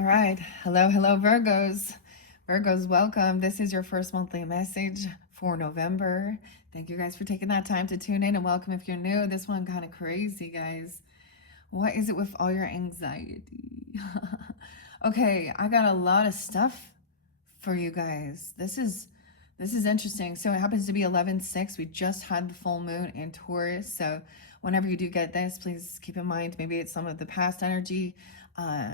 All right. Hello, Virgos. Virgos, welcome. This is your first monthly message for November. Thank you guys for taking that time to tune in, and welcome if you're new. This one kind of crazy, guys. What is it with all your anxiety? Okay, I got a lot of stuff for you guys. This is interesting. So it happens to be 11/6. We just had the full moon in Taurus. So whenever you do get this, please keep in mind maybe it's some of the past energy. Uh,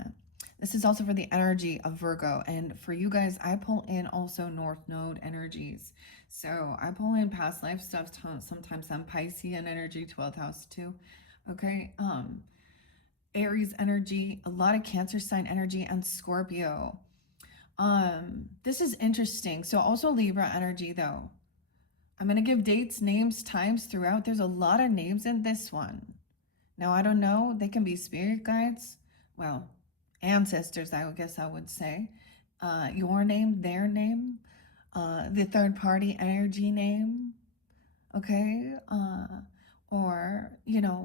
this is also for the energy of Virgo. And for you guys, I pull in also North Node energies. So I pull in past life stuff, sometimes some Piscean energy, 12th house too. Okay. Aries energy, a lot of Cancer sign energy, and Scorpio. This is interesting. So also Libra energy though. I'm going to give dates, names, times throughout. There's a lot of names in this one. Now, I don't know. They can be spirit guides. Well, ancestors, I guess I would say. Your name, their name, the third party energy name. Okay. Or,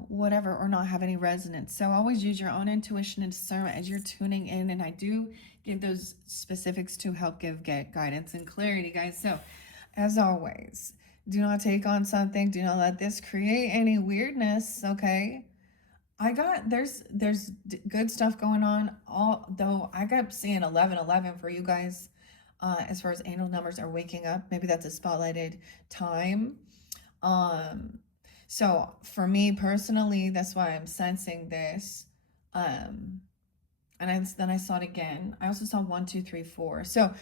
whatever, or not have any resonance. So always use your own intuition and discernment as you're tuning in. And I do give those specifics to help get guidance and clarity, guys. So as always, do not take on something. Do not let this create any weirdness. Okay. There's good stuff going on. Although I kept seeing 1111 for you guys, as far as angel numbers are waking up. Maybe that's a spotlighted time. Um, so for me personally, that's why I'm sensing this. Um, then I saw it again. I also saw 1, 2, 3, 4. So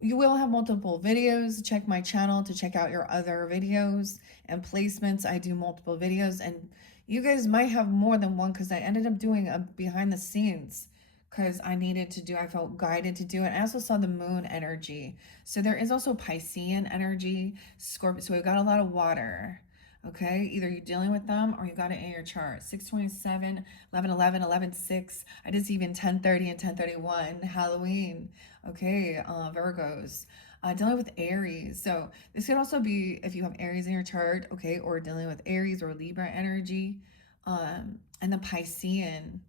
you will have multiple videos. Check my channel to check out your other videos and placements. I do multiple videos, and you guys might have more than one because I ended up doing a behind the scenes because I felt guided to do it. I also saw the moon energy. So there is also Piscean energy, Scorpio. So we've got a lot of water. Okay, either you're dealing with them or you got it in your chart. 627, 1111, 116. I did see even 1030 and 1031, Halloween. Okay, Virgos. Dealing with Aries. So this could also be if you have Aries in your chart, okay, or dealing with Aries or Libra energy. And the Piscean.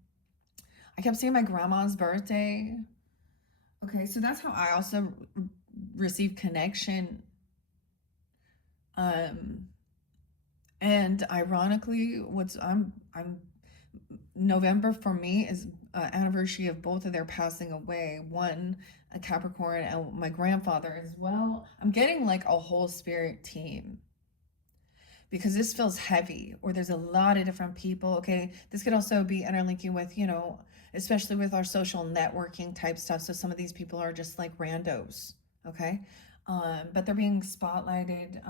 I kept seeing my grandma's birthday. Okay, so that's how I also receive connection. Um, And ironically, I'm November for me is anniversary of both of their passing away. One a Capricorn and my grandfather as well. I'm getting like a whole spirit team because this feels heavy, or there's a lot of different people. Okay, this could also be interlinking with especially with our social networking type stuff. So some of these people are just like randos. Okay, but they're being spotlighted.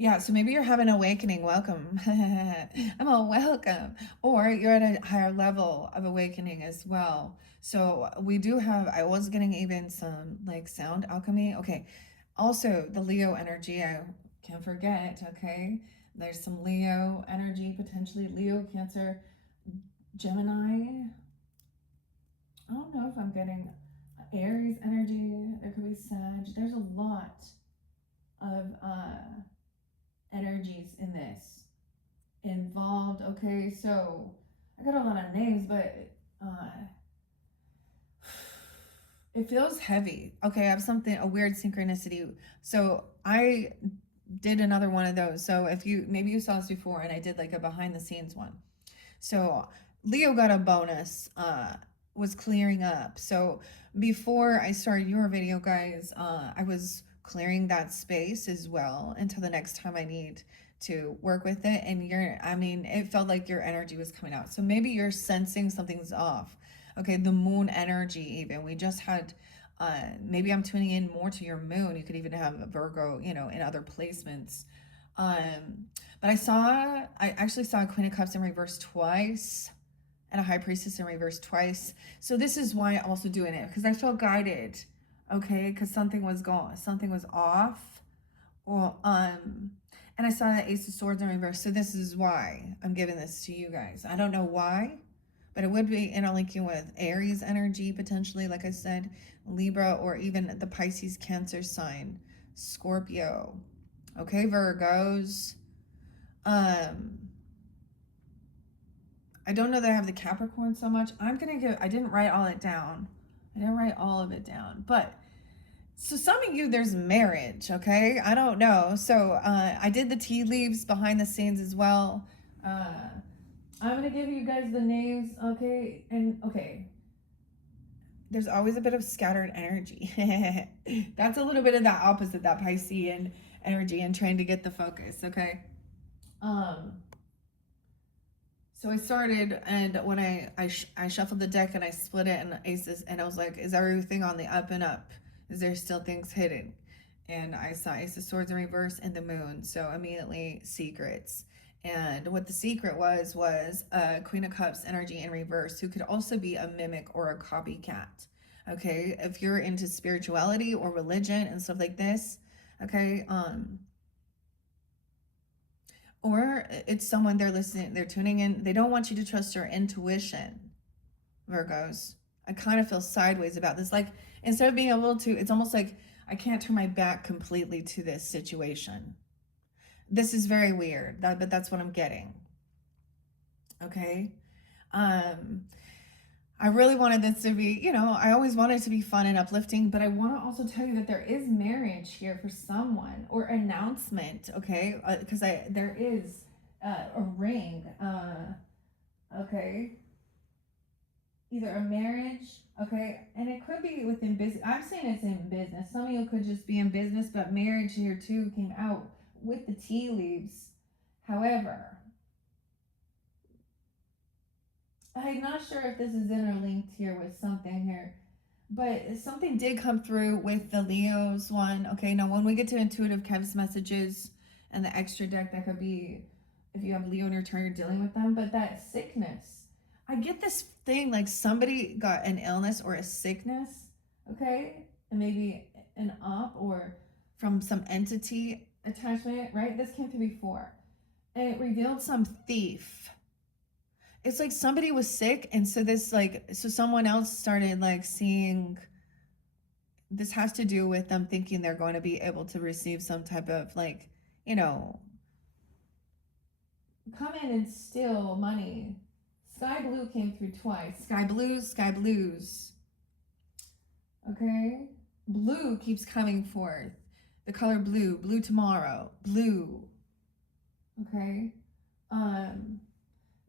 Yeah, so maybe you're having an awakening. Welcome. I'm all welcome. Or you're at a higher level of awakening as well. So we do have, I was getting even some like sound alchemy. Okay. Also, the Leo energy, I can't forget. Okay. There's some Leo energy, potentially Leo, Cancer, Gemini. I don't know if I'm getting Aries energy. There could be Sag. There's a lot of, energies in this involved. Okay, so I got a lot of names, but it feels heavy. Okay, I have a weird synchronicity. So I did another one of those. So if maybe you saw this before, and I did like a behind the scenes one. So Leo got a bonus, was clearing up. So before I started your video, guys, I was clearing that space as well until the next time I need to work with it. And it felt like your energy was coming out. So maybe you're sensing something's off. Okay, the moon energy, even. We just had, maybe I'm tuning in more to your moon. You could even have a Virgo, in other placements. But I actually saw a Queen of Cups in reverse twice and a High Priestess in reverse twice. So this is why I'm also doing it, because I felt guided, okay, because something was off. Well, and I saw that Ace of Swords in reverse. So this is why I'm giving this to you guys. I don't know why, but it would be interlinking with Aries energy, potentially, like I said, Libra, or even the Pisces Cancer sign, Scorpio. Okay, Virgos. Um, I don't know that I have the Capricorn so much. I didn't write all it down. I didn't write all of it down. But, so some of you, there's marriage, okay? I don't know. So I did the tea leaves behind the scenes as well. I'm going to give you guys the names, okay? And, okay. There's always a bit of scattered energy. That's a little bit of that opposite, that Piscean energy and trying to get the focus, okay? So I started, and when I shuffled the deck and I split it and aces, and I was like, is everything on the up and up? Is there still things hidden? And I saw Ace of Swords in reverse and the moon. So immediately secrets. And what the secret was Queen of Cups energy in reverse, who could also be a mimic or a copycat. Okay, if you're into spirituality or religion and stuff like this, okay, or it's someone they're listening, they're tuning in, they don't want you to trust your intuition, Virgos. I kind of feel sideways about this. Like, instead of being able to, it's almost like I can't turn my back completely to this situation. This is very weird, but that's what I'm getting. Okay. I really wanted this to be, you know, I always wanted it to be fun and uplifting, but I want to also tell you that there is marriage here for someone, or announcement, okay? Because there is a ring, okay? Either a marriage, okay? And it could be within business. I'm saying it's in business. Some of you could just be in business, but marriage here too came out with the tea leaves. However, I'm not sure if this is interlinked here with something here, but something did come through with the Leo's one. Okay, now when we get to intuitive Kev's messages and the extra deck, that could be if you have Leo in your turn, you're dealing with them. But that sickness, I get this thing like somebody got an illness or a sickness, okay, and maybe an op or from some entity attachment, right? This came through before, and it revealed some thief. It's like somebody was sick, and so this so someone else started like seeing this has to do with them thinking they're going to be able to receive some type of like, you know, come in and steal money. Sky blue came through twice. Sky blues. Okay? Blue keeps coming forth. The color blue tomorrow, blue. Okay?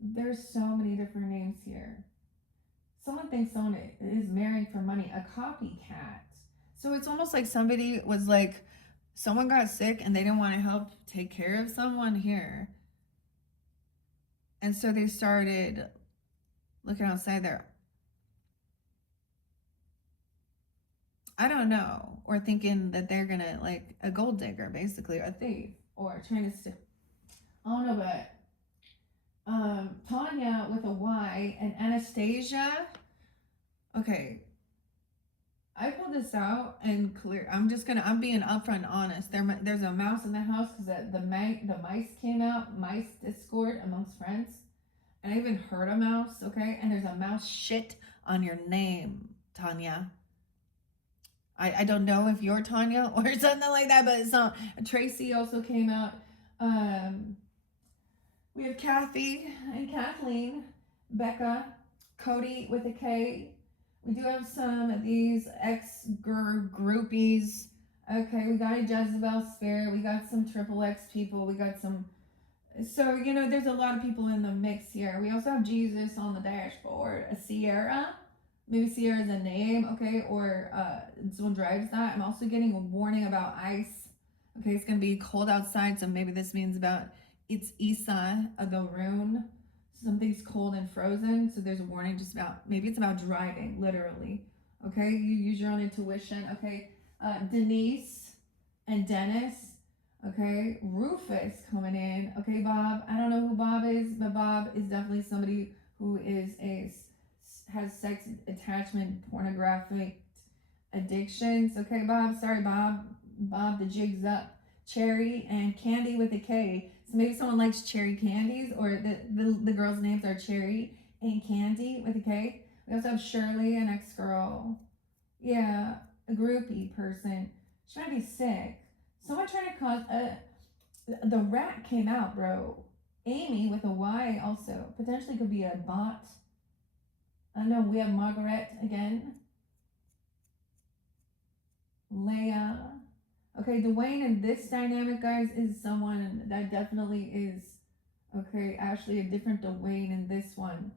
There's so many different names here. Someone thinks someone is marrying for money, a copycat. So it's almost like somebody was like, someone got sick and they didn't want to help take care of someone here. And so they started looking outside there. I don't know. Or thinking that they're going to, like, a gold digger, basically, or a thief, or trying to steal. I don't know, but Tanya with a Y and Anastasia. Okay. I pulled this out and clear. I'm being upfront honest. There's a mouse in the house because the mice came out, mice discord amongst friends. And I even heard a mouse, okay? And there's a mouse shit on your name, Tanya. I don't know if you're Tanya or something like that, but it's not. Tracy also came out. We have Kathy and Kathleen, Becca, Cody with a K. We do have some of these groupies. Okay, we got a Jezebel spirit. We got some triple X people. We got some. So, you know, there's a lot of people in the mix here. We also have Jesus on the dashboard. A Sierra. Maybe Sierra is a name, okay? Or someone drives that. I'm also getting a warning about ice. Okay, it's going to be cold outside, so maybe this means about it's Isa of the rune. Something's cold and frozen, so there's a warning just about, maybe it's about driving, literally. Okay, you use your own intuition. Okay, Denise and Dennis. Okay, Rufus coming in. Okay, Bob, I don't know who Bob is, but Bob is definitely somebody who has sex attachment, pornographic addictions. Okay, Bob, sorry, Bob, the jig's up. Cherry and Candy with a K. So maybe someone likes cherry candies, or the girls' names are Cherry and Candy with a K. We also have Shirley, an ex-girl. Yeah, a groupie person. She's trying to be sick. Someone trying to cause the rat came out, bro. Amy with a Y also. Potentially could be a bot. I know we have Margaret again. Leia. Okay, Dwayne in this dynamic, guys, is someone that definitely is, okay, actually a different Dwayne in this one.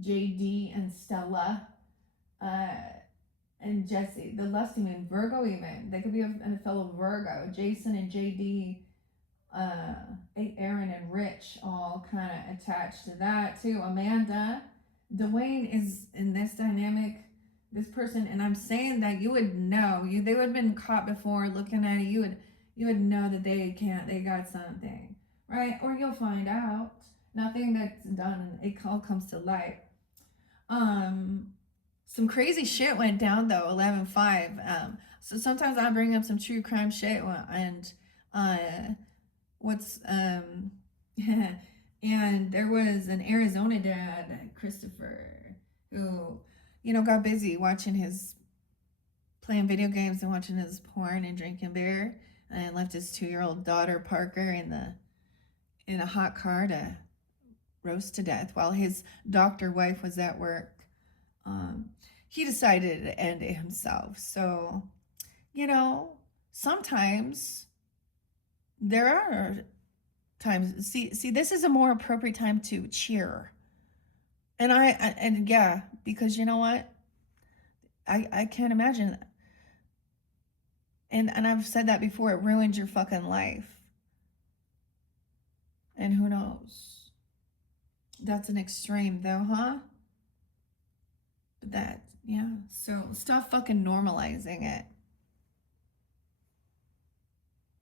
JD and Stella. And Jesse, the lusty moon, Virgo even. They could be a fellow Virgo. Jason and JD, Aaron and Rich all kind of attached to that too. Amanda, Dwayne is in this dynamic, this person, and I'm saying that you would know, they would have been caught before looking at it. You would know that they got something, right? Or you'll find out. Nothing that's done, it all comes to light. Some crazy shit went down though, 11/5. So sometimes I bring up some true crime shit, and what's and there was an Arizona dad, Christopher, who got busy watching his playing video games and watching his porn and drinking beer, and left his 2-year-old daughter Parker in a hot car to roast to death while his doctor wife was at work. He decided to end it himself. So, sometimes there are times. See, this is a more appropriate time to cheer. And yeah, because you know what, I can't imagine. And I've said that before. It ruins your fucking life. And who knows? That's an extreme, though, huh? But yeah. So stop fucking normalizing it.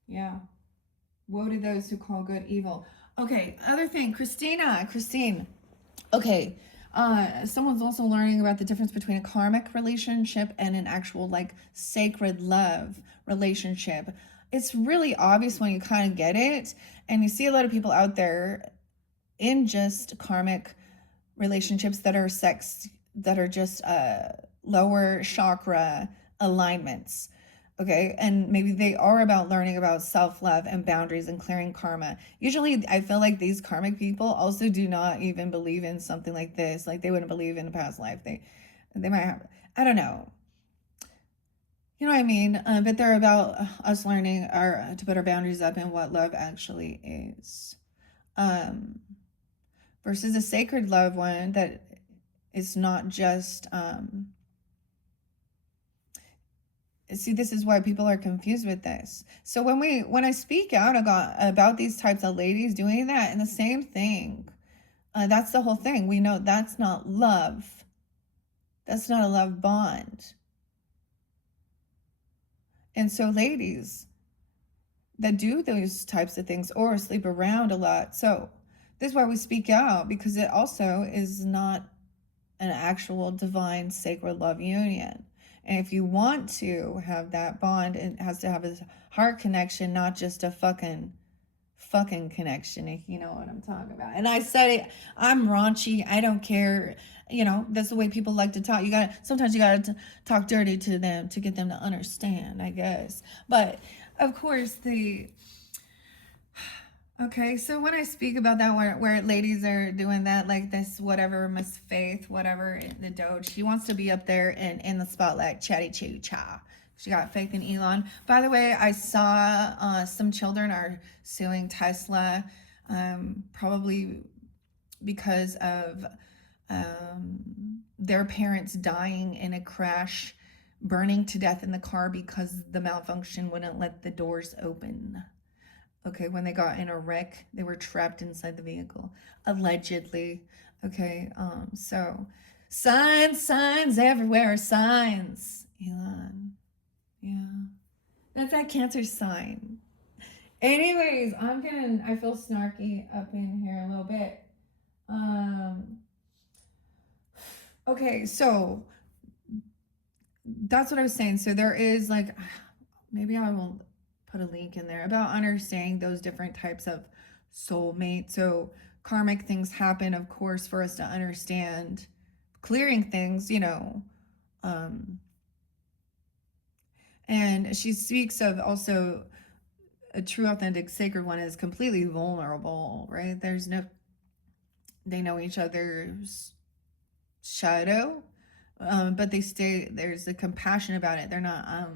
Yeah. Woe to those who call good evil. Okay, other thing, Christine. Okay, someone's also learning about the difference between a karmic relationship and an actual sacred love relationship. It's really obvious when you kind of get it, and you see a lot of people out there in just karmic relationships that are just lower chakra alignments. Okay, and maybe they are about learning about self-love and boundaries and clearing karma. Usually I feel like these karmic people also do not even believe in something like this. Like they wouldn't believe in a past life. They might have, I don't know. You know what I mean? But they're about us learning to put our boundaries up and what love actually is. Versus a sacred love one that is not just see, this is why people are confused with this. So when I speak out about these types of ladies doing that, and the same thing, that's the whole thing. We know that's not love. That's not a love bond. And so ladies that do those types of things or sleep around a lot. So this is why we speak out, because it also is not an actual divine sacred love union. And if you want to have that bond, it has to have a heart connection, not just a fucking connection, if you know what I'm talking about. And I said it, I'm raunchy, I don't care. That's the way people like to talk. Sometimes you gotta talk dirty to them to get them to understand, I guess. But of course okay, so when I speak about that, where ladies are doing that, like this, whatever, Miss Faith, whatever, the Doge, she wants to be up there in the spotlight, chatty choo cha. She got faith in Elon. By the way, I saw some children are suing Tesla, probably because of their parents dying in a crash, burning to death in the car because the malfunction wouldn't let the doors open. Okay, when they got in a wreck, they were trapped inside the vehicle, allegedly. Okay, so signs everywhere, signs. Elon, yeah, that's that Cancer sign. Anyways, I feel snarky up in here a little bit. Okay, so that's what I was saying. So there is maybe I will put a link in there about understanding those different types of soulmate. So karmic things happen, of course, for us to understand clearing things, and she speaks of also a true, authentic, sacred one is completely vulnerable, right? They know each other's shadow, but there's a compassion about it. They're not,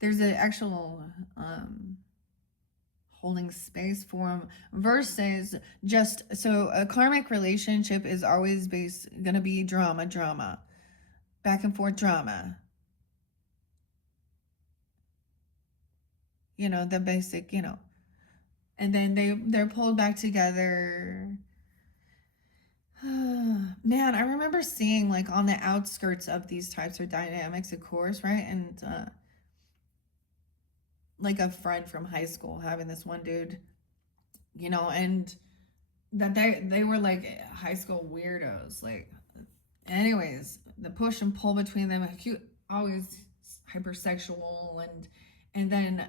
there's an actual, holding space for them versus just, so a karmic relationship is always gonna be drama, back and forth drama. The basic, and then they're pulled back together. Man, I remember seeing like on the outskirts of these types of dynamics, of course, right? And like a friend from high school having this one dude, and that they were like high school weirdos. Like, anyways, the push and pull between them, always hypersexual, and then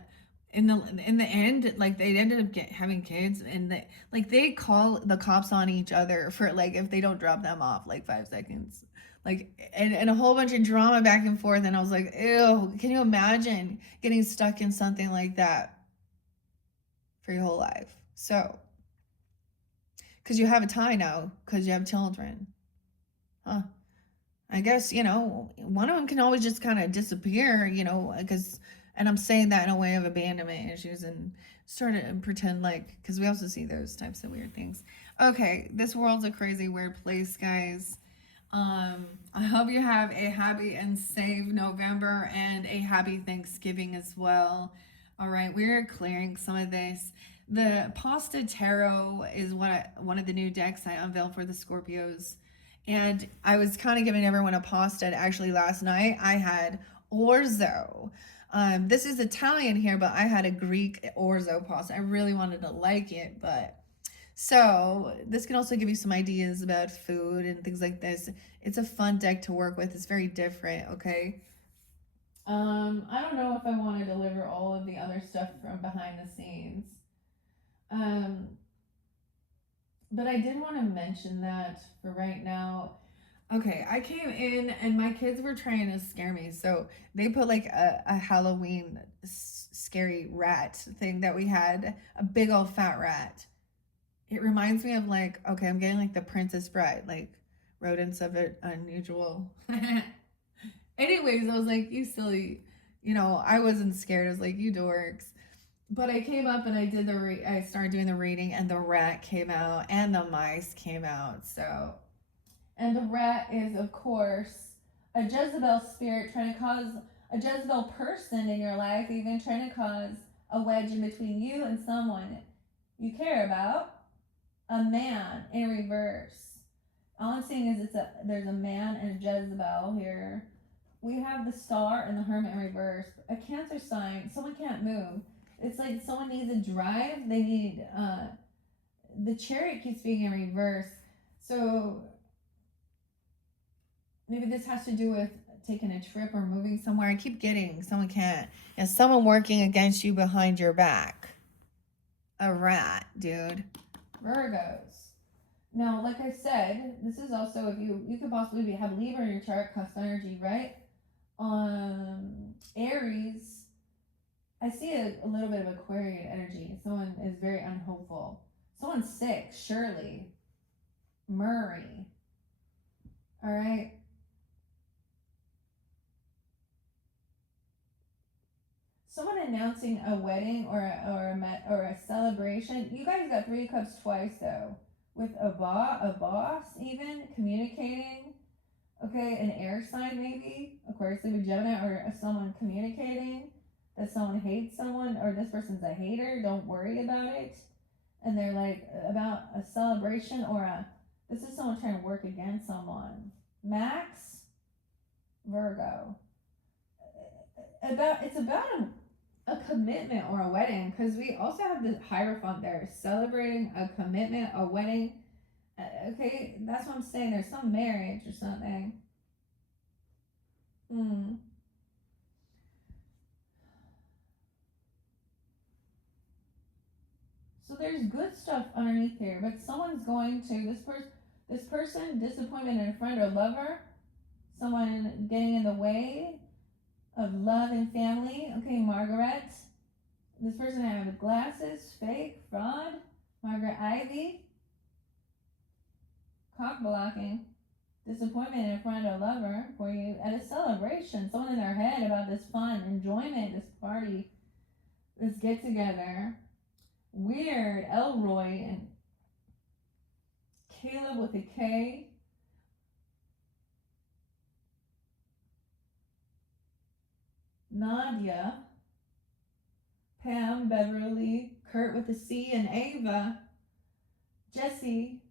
in the end, like they ended up having kids, and they call the cops on each other for like if they don't drop them off like 5 seconds, like, and a whole bunch of drama back and forth. And I was like, ew, can you imagine getting stuck in something like that for your whole life? So, because you have a tie now, because you have children, huh? I guess, one of them can always just kind of disappear, because, and I'm saying that in a way of abandonment issues, and sort of pretend like, because we also see those types of weird things. Okay, this world's a crazy, weird place, guys. I hope you have a happy and safe November and a happy Thanksgiving as well. All right, we're clearing some of this. The Pasta Tarot is one of the new decks I unveiled for the Scorpios. And I was kind of giving everyone a pasta. Actually, last night I had orzo. This is Italian here, but I had a Greek orzo pasta. I really wanted to like it, but so this can also give you some ideas about food and things like this. It's a fun deck to work with. It's very different, okay? I don't know if I want to deliver all of the other stuff from behind the scenes. But I did want to mention that for right now. Okay, I came in and my kids were trying to scare me. So they put like a Halloween scary rat thing that we had, a big old fat rat. It reminds me of like, okay, I'm getting like the Princess Bride, like rodents of it unusual. Anyways, I was like, you silly, I wasn't scared. I was like, you dorks. But I came up and I started doing the reading, and the rat came out and the mice came out. So, and the rat is, of course, a Jezebel spirit trying to cause a Jezebel person in your life, even trying to cause a wedge in between you and someone you care about. A man in reverse. All I'm seeing is there's a man and a Jezebel here. We have the Star and the Hermit in reverse. A Cancer sign. Someone can't move. It's like someone needs a drive. They need the Chariot keeps being in reverse. So maybe this has to do with taking a trip or moving somewhere. I keep getting someone can't. And someone working against you behind your back. A rat, dude. Virgos. Now, like I said, this is also if you could possibly have Libra in your chart, cusp energy, right? Aries, I see a little bit of Aquarian energy. Someone is very unhopeful. Someone's sick, Shirley. Murray. All right. Someone announcing a wedding or a celebration. You guys got 3 of Cups twice though, with a boss even communicating. Okay, an air sign maybe, Aquarius, Libra, Gemini, or someone communicating that someone hates someone or this person's a hater. Don't worry about it. And they're like about a celebration or this is someone trying to work against someone. Max, Virgo. It's about a commitment or a wedding, because we also have the Hierophant there, celebrating a commitment, a wedding. Okay, that's what I'm saying. There's some marriage or something. So there's good stuff underneath here, but someone's going to this person, disappointment in a friend or lover, someone getting in the way of love and family. Okay, Margaret, This person have glasses, fake, fraud, Margaret Ivy, cock blocking, disappointment in front of a lover for you at a celebration. Someone in their head about this fun, enjoyment, this party, this get together. Weird, Elroy and Caleb with a K. Nadia, Pam, Beverly, Kurt with a C, and Ava, Jesse.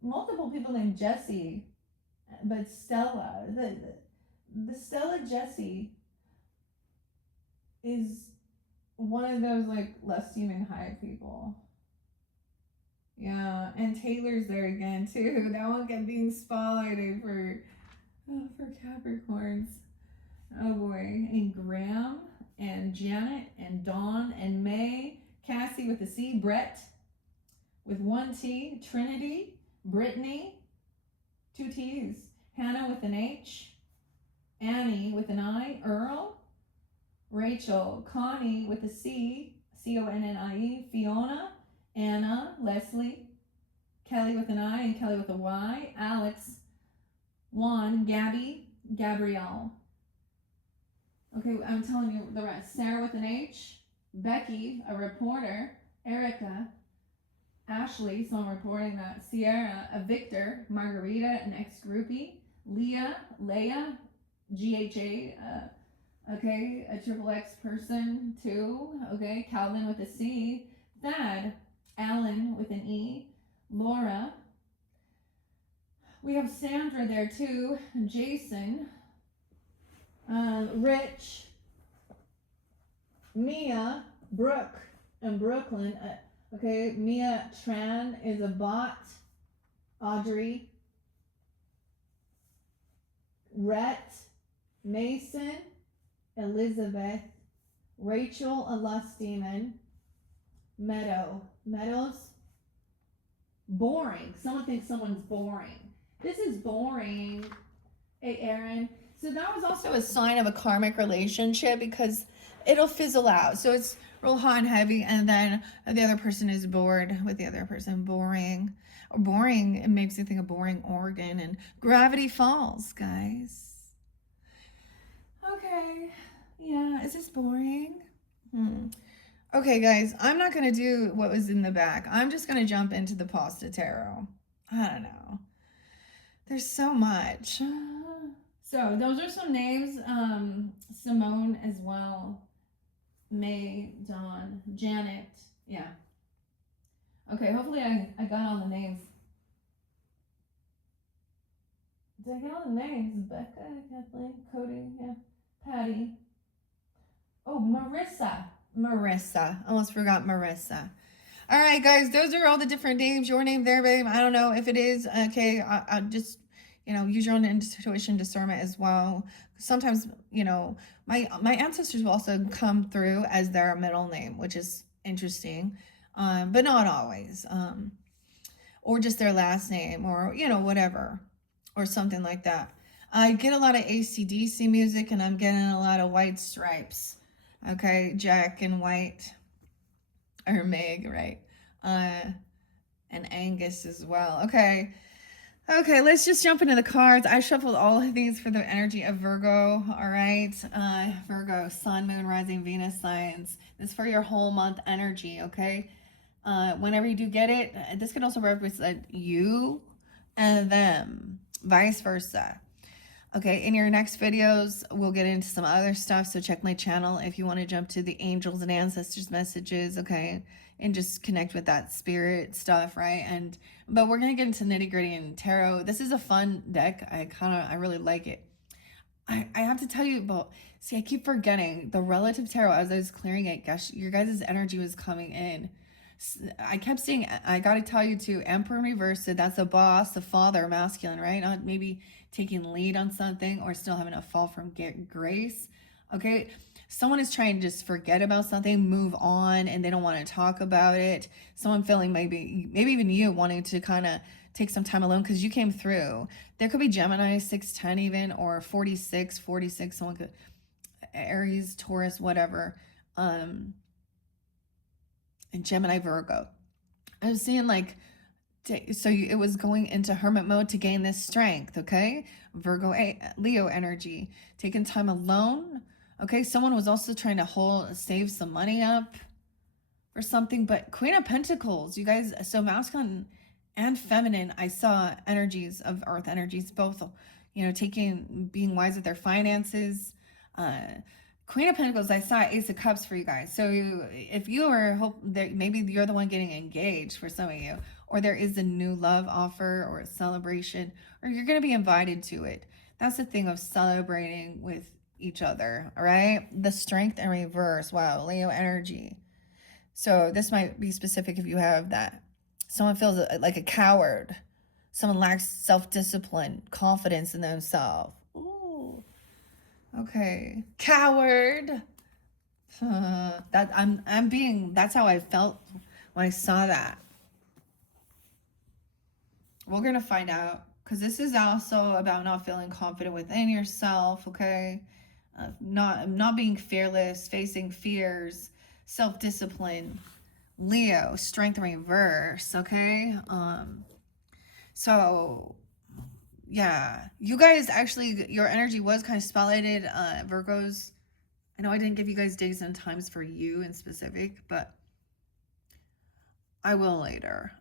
Multiple people named Jesse, but Stella. The Stella Jesse is one of those like less seeming high people. Yeah, and Taylor's there again too. That one kept being spotlighted for Capricorns. Oh boy. And Graham and Janet and Dawn and May, Cassie with a C, Brett with one T, Trinity, Brittany, two T's, Hannah with an H, Annie with an I, Earl, Rachel, Connie with a C, C-O-N-N-I-E, Fiona, Anna, Leslie, Kelly with an I and Kelly with a Y, Alex, Juan, Gabby, Gabrielle. Okay, I'm telling you the rest. Sarah with an H, Becky, a reporter, Erica, Ashley, so I'm reporting that, Sierra, a Victor, Margarita, an ex-groupie, Leah, GHA, okay, a triple X person, too, okay, Calvin with a C, Thad, Alan with an E, Laura, we have Sandra there too, Jason, Rich, Mia, Brooke, and Brooklyn, okay, Mia Tran is a bot, Audrey, Rhett, Mason, Elizabeth, Rachel, a lust demon, Meadows, boring. Someone thinks someone's boring. This is boring. Hey, Aaron. So that was also a sign of a karmic relationship because it'll fizzle out. So it's real hot and heavy, and then the other person is bored with the other person. Boring. Or boring, it makes you think of boring organ and Gravity Falls, guys. Okay. Yeah, is this boring? Okay, guys, I'm not going to do what was in the back. I'm just going to jump into the pasta tarot. I don't know. There's so much. So those are some names. Simone as well. May, Dawn, Janet. Yeah. Okay, hopefully I got all the names. Did I get all the names? Becca, Kathleen, Cody, yeah. Patty. Oh, Marissa. Almost forgot Marissa. All right, guys, those are all the different names. Your name there, babe. I don't know if it is. Okay, I'll just, use your own intuition discernment as well. Sometimes, my ancestors will also come through as their middle name, which is interesting, but not always. Or just their last name or, whatever, or something like that. I get a lot of AC/DC music, and I'm getting a lot of White Stripes. Okay, Jack and White, or Meg, right? And Angus as well. Okay, let's just jump into the cards. I shuffled all of these for the energy of Virgo, all right? Virgo, Sun, Moon, Rising, Venus signs. This is for your whole month energy, okay? Whenever you do get it, this could also represent you and them, vice versa. Okay, in your next videos, we'll get into some other stuff, so check my channel if you want to jump to the angels and ancestors messages, okay, and just connect with that spirit stuff, right? But we're going to get into nitty-gritty and tarot. This is a fun deck. I really like it. I have to tell you about, I keep forgetting the relative tarot as I was clearing it. Gosh, your guys' energy was coming in. I kept saying, I got to tell you too, Emperor reversed, that's a boss, the father, masculine, right? Not maybe taking lead on something or still having a fall from grace. Okay, someone is trying to just forget about something, move on, and they don't want to talk about it. Someone feeling maybe even you wanting to kind of take some time alone because you came through. There could be Gemini 610 even, or 46. Someone could, Aries, Taurus, whatever. and Gemini, Virgo. I was seeing like, so it was going into hermit mode to gain this strength, okay? Virgo, Leo energy, taking time alone, okay? Someone was also trying to save some money up or something, but Queen of Pentacles, you guys, so masculine and feminine, I saw energies of earth energies, both, you know, being wise with their finances. Queen of Pentacles, I saw Ace of Cups for you guys. So if you are maybe you're the one getting engaged for some of you, or there is a new love offer or a celebration, or you're going to be invited to it. That's the thing of celebrating with each other, all right? The Strength in reverse. Wow, Leo energy. So this might be specific if you have that. Someone feels like a coward. Someone lacks self-discipline, confidence in themselves. Ooh. Okay. Coward. That's how I felt when I saw that. We're going to find out, because this is also about not feeling confident within yourself, okay? Not being fearless, facing fears, self-discipline. Leo, strength reverse, okay? So yeah, you guys actually, your energy was kind of spotlighted, Virgos. I know I didn't give you guys days and times for you in specific, but I will later.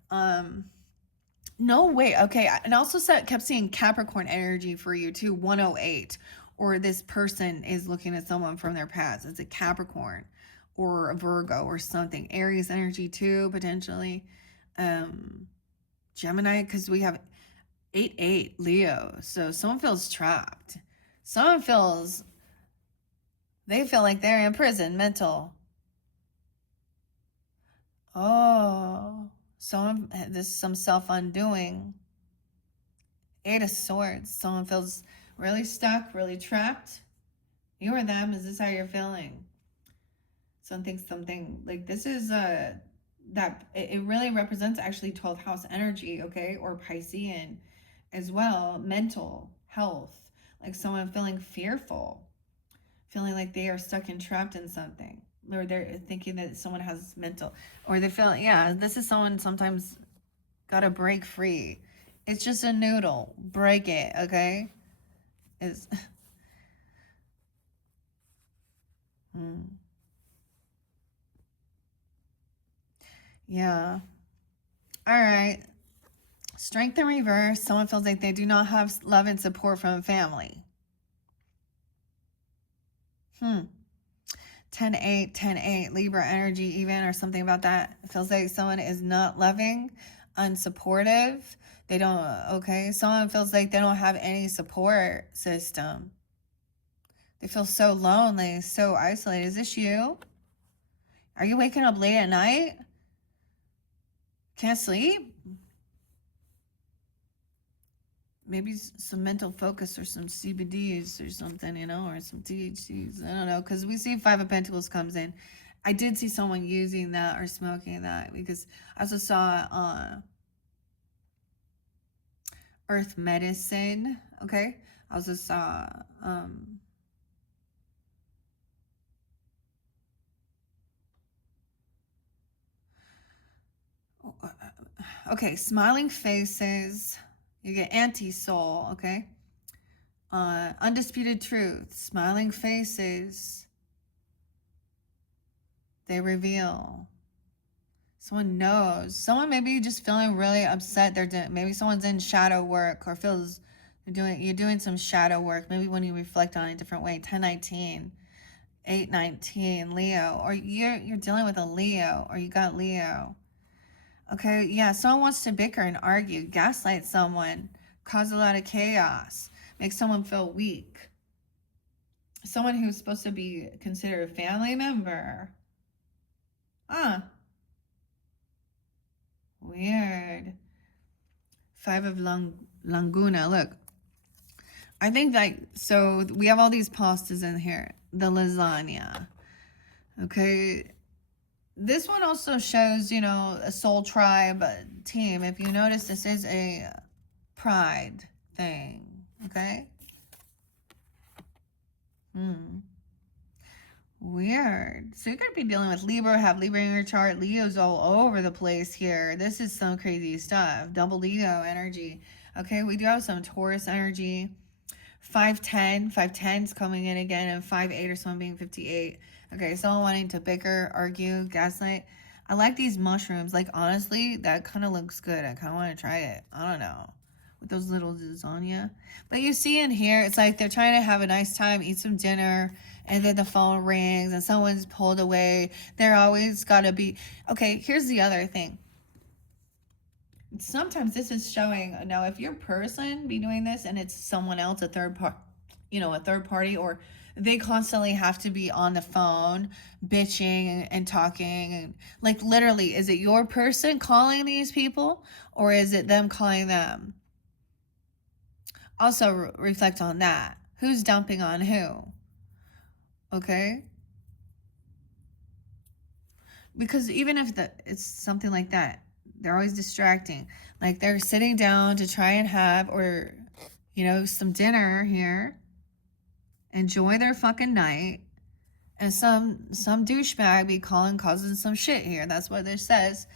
No, wait, okay. And also kept seeing Capricorn energy for you too, 108. Or this person is looking at someone from their past. It's a Capricorn or a Virgo or something. Aries energy too, potentially. Gemini, because we have 8-8 Leo. So someone feels trapped. Someone they feel like they're in prison, mental. Oh, there's some self-undoing. 8 of Swords. Someone feels really stuck, really trapped. You or them, is this how you're feeling? Something like this is it really represents actually 12th house energy, okay? Or Piscean as well. Mental health, like someone feeling fearful, feeling like they are stuck and trapped in something, or they're thinking that someone has mental, or they feel, yeah, this is someone sometimes gotta break free. It's just a noodle. Break it, okay? It's yeah. All right. Strength in reverse. Someone feels like they do not have love and support from family. 10-8, 10-8, Libra energy even, or something about that. It feels like someone is not loving, unsupportive. They don't, okay? Someone feels like they don't have any support system. They feel so lonely, so isolated. Is this you? Are you waking up late at night? Can't sleep? Maybe some mental focus or some CBDs or something, you know, or some THCs. I don't know, because we see 5 of Pentacles comes in. I did see someone using that or smoking that, because I also saw Earth Medicine, okay? I also saw okay, Smiling Faces. You get Anti-Soul, okay? Undisputed Truth, Smiling Faces. They reveal. Someone knows. Someone maybe just feeling really upset. Maybe someone's in shadow work, or feels you're doing some shadow work. Maybe when you reflect on it a different way. 10-19, 8-19, Leo, or you're dealing with a Leo, or you got Leo. Okay, yeah, someone wants to bicker and argue, gaslight someone, cause a lot of chaos, make someone feel weak. Someone who's supposed to be considered a family member. Weird. 5 of Laguna. Look, I think so we have all these pastas in here. The lasagna. Okay. This one also shows, you know, a soul tribe team. If you notice, this is a pride thing. Okay. Weird. So you're going to be dealing with Libra, have Libra in your chart. Leo's all over the place here. This is some crazy stuff. Double Leo energy. Okay, we do have some Taurus energy. 510. 510's coming in again, and 5'8" or someone being 58. Okay, someone wanting to bicker, argue, gaslight. I like these mushrooms. Like, honestly, that kind of looks good. I kind of want to try it. I don't know. With those little lasagna. But you see in here, it's like they're trying to have a nice time, eat some dinner, and then the phone rings and someone's pulled away. They're always got to be... Okay, here's the other thing. Sometimes this is showing... Now, if your person be doing this and it's someone else, a third part, a third party, or they constantly have to be on the phone bitching and talking, and like literally, is it your person calling these people or is it them calling them? Also reflect on that. Who's dumping on who? Okay? Because even if it's something like that, they're always distracting. Like they're sitting down to try and have, or, some dinner here. Enjoy their fucking night. And some douchebag be causing some shit here. That's what it says.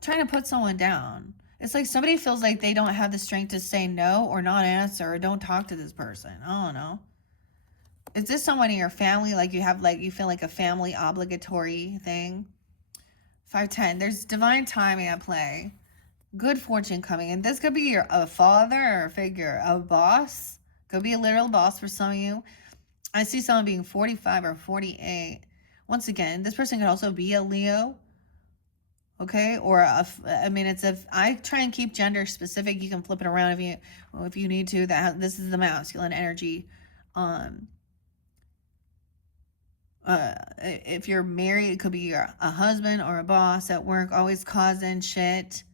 Trying to put someone down. It's like somebody feels like they don't have the strength to say no or not answer or don't talk to this person. I don't know. Is this someone in your family? Like you feel like a family obligatory thing? 510. There's divine timing at play. Good fortune coming in. This could be a father or a figure, a boss. Could be a literal boss for some of you. I see someone being 45 or 48. Once again, this person could also be a Leo. Okay, or I try and keep gender specific. You can flip it around if you need to. This is the masculine energy. If you're married, it could be a husband or a boss at work, always causing shit.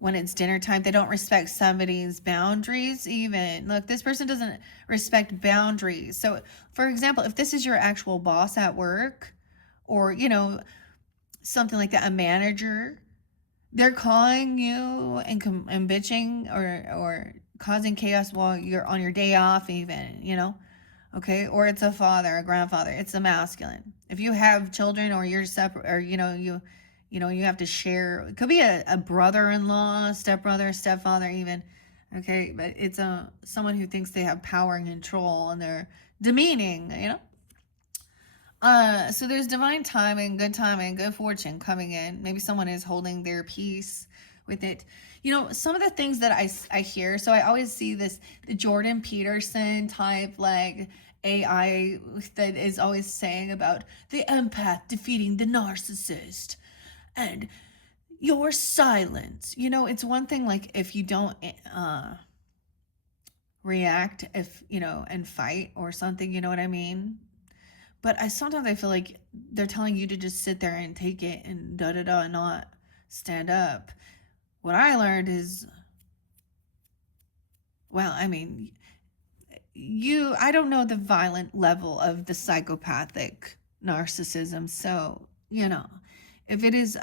When it's dinner time, they don't respect somebody's boundaries even. Look, this person doesn't respect boundaries. So, for example, if this is your actual boss at work, or, something like that, a manager, they're calling you and bitching or causing chaos while you're on your day off even, okay? Or it's a father, a grandfather. It's a masculine. If you have children or you're separate, or, you have to share. It could be a brother-in-law, stepbrother, stepfather even, okay? But it's someone who thinks they have power and control and they're demeaning, So there's divine timing, good fortune coming in. Maybe someone is holding their peace with it. Some of the things that I hear, so I always see the Jordan Peterson type, like, AI that is always saying about the empath defeating the narcissist and your silence. It's one thing, like, if you don't react, and fight or something, you know what I mean? But sometimes I feel like they're telling you to just sit there and take it and da-da-da and not stand up. What I learned is, I don't know the violent level of the psychopathic narcissism. So, if it is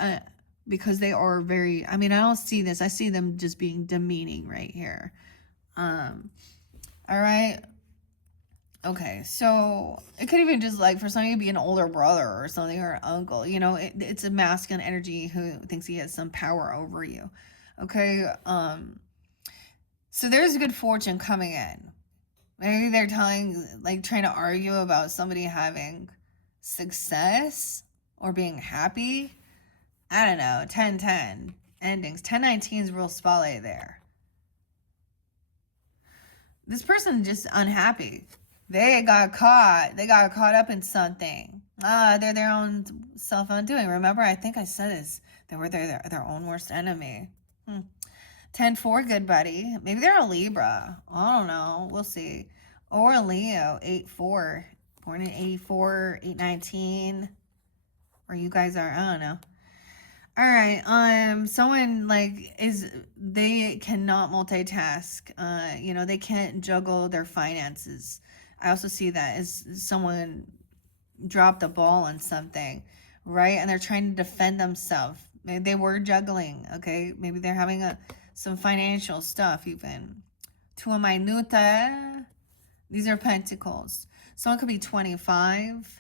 because they are very, I don't see this. I see them just being demeaning right here. All right. Okay, so it could even just, like, for somebody to be an older brother or something, or an uncle, it's a masculine energy who thinks he has some power over you. Okay, so there's good fortune coming in. Maybe they're trying to argue about somebody having success or being happy. I don't know, 10-10 endings. 10-19 is real spotlight there. This person is just unhappy. They got caught up in something. They're their own self-undoing. Remember, I think I said this. They were their own worst enemy. 10-4, good buddy. Maybe they're a Libra. I don't know. We'll see. Or a Leo, 8-4. Born in 84, 8-19. Or you guys are, I don't know. All right. Someone they cannot multitask. They can't juggle their finances. I also see that as someone dropped the ball on something, right? And they're trying to defend themselves. Maybe they were juggling, okay? Maybe they're having some financial stuff even. Two of minuta. These are pentacles. Someone could be 25.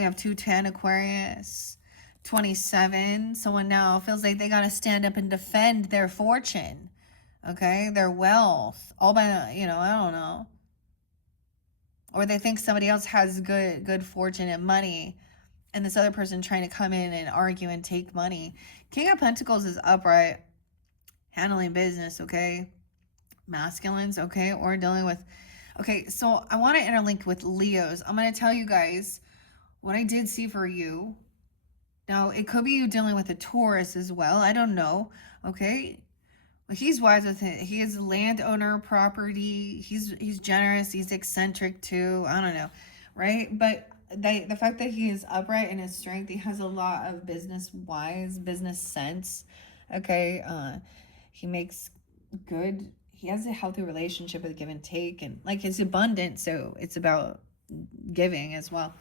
We have 210 Aquarius. 27. Someone now feels like they got to stand up and defend their fortune. Okay? Their wealth. All by, you know, I don't know. Or they think somebody else has good fortune and money, and this other person trying to come in and argue and take money. King of Pentacles is upright, handling business, okay? Masculines, okay? Or dealing with... Okay, so I want to interlink with Leos. I'm going to tell you guys what I did see for you. Now, it could be you dealing with a Taurus as well. I don't know, okay? Well, he's wise with it. He is a landowner, property. He's generous. He's eccentric too. I don't know, right? But the fact that he is upright in his strength, he has a lot of business sense. Okay, he makes good. He has a healthy relationship with give and take, and like it's abundant. So it's about giving as well.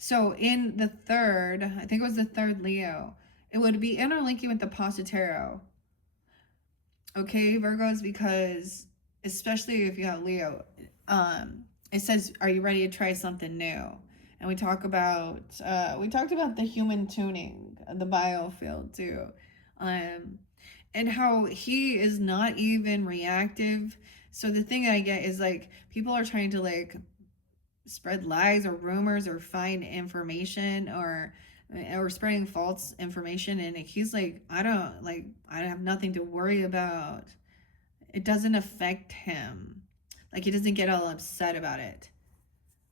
So in the third, I think it was the third Leo, it would be interlinking with the Pasta Tarot. Okay, Virgos, because especially if you have Leo, it says, are you ready to try something new? And we talked about the human tuning, the biofield too. And how he is not even reactive. So the thing I get is like, people are trying to like spread lies or rumors or find information or spreading false information, and he's like, I have nothing to worry about. It doesn't affect him. Like, he doesn't get all upset about it.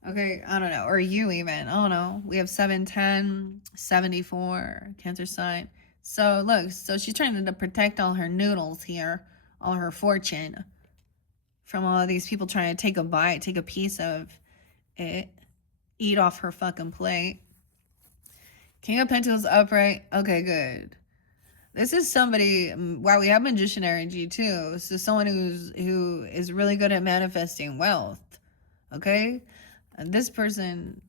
Okay, I don't know. Or you even. I don't know. We have 710, 74, Cancer sign. So look, so she's trying to protect all her noodles here, all her fortune, from all of these people trying to take a bite, take a piece of it, eat off her fucking plate. King of Pentacles upright. Okay, good. This is somebody, wow, we have Magician energy too. So someone who is really good at manifesting wealth. Okay? And this person,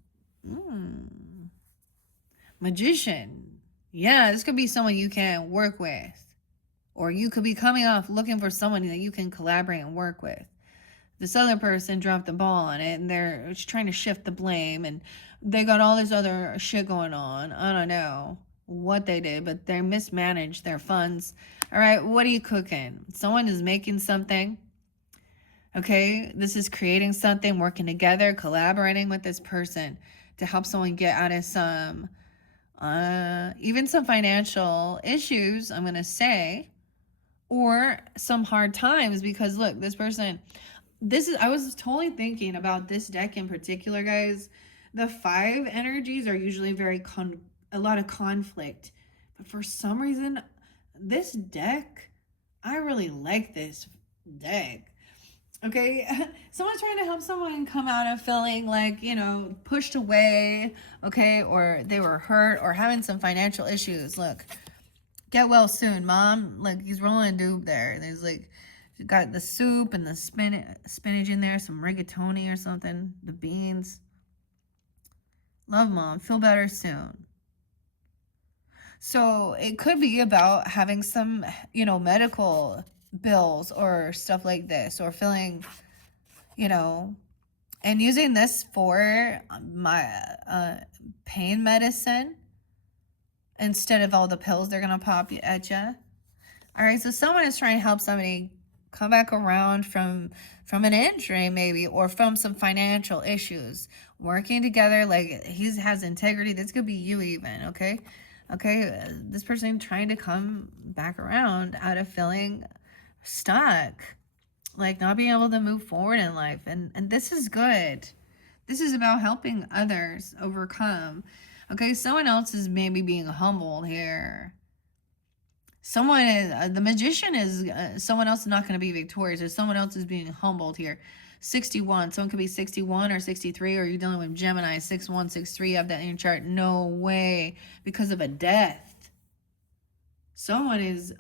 Magician. Yeah, this could be someone you can work with. Or you could be coming off looking for someone that you can collaborate and work with. This other person dropped the ball on it, and they're trying to shift the blame, and they got all this other shit going on. I don't know what they did, but they mismanaged their funds. All right, what are you cooking? Someone is making something. Okay, this is creating something, working together, collaborating with this person to help someone get out of some, even some financial issues, I'm going to say, or some hard times, because look, this person... I was totally thinking about this deck in particular, guys. The 5 energies are usually a lot of conflict. But for some reason, this deck, I really like this deck. Okay, someone's trying to help someone come out of feeling like, you know, pushed away, okay, or they were hurt or having some financial issues. Look, get well soon, mom. Like, he's rolling a doob there. There's like... got the soup and the spinach in there, some rigatoni or something, the beans. Love, mom. Feel better soon. So it could be about having some, you know, medical bills or stuff like this, or feeling, you know, and using this for my pain medicine instead of all the pills they're going to pop at you. All right, so someone is trying to help somebody come back around from an injury maybe, or from some financial issues, working together. Like, he has integrity. This could be you even. Okay, this person trying to come back around out of feeling stuck, like not being able to move forward in life, and this is good. This is about helping others overcome. Okay, someone else is maybe being humbled here. Someone is, the Magician is, someone else is not going to be victorious, or someone else is being humbled here. 61, someone could be 61 or 63, or you're dealing with Gemini, 61, 63, you have that in your chart. No way, because of a death. Someone is,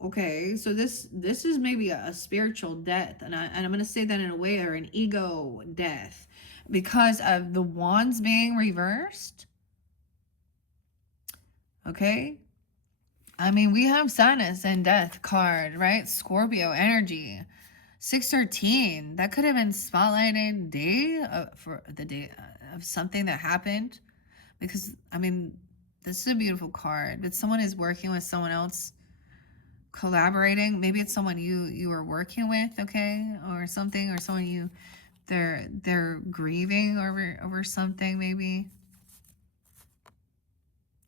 okay, so this is maybe a spiritual death, and I'm going to say that in a way, or an ego death, because of the wands being reversed. Okay, I mean, we have sadness and death card, right? Scorpio energy, 613. That could have been spotlighted for the day. of something that happened. Because, I mean, this is a beautiful card, but someone is working with someone else, collaborating. Maybe it's someone you were working with, okay, or something, or someone they're grieving over something. Maybe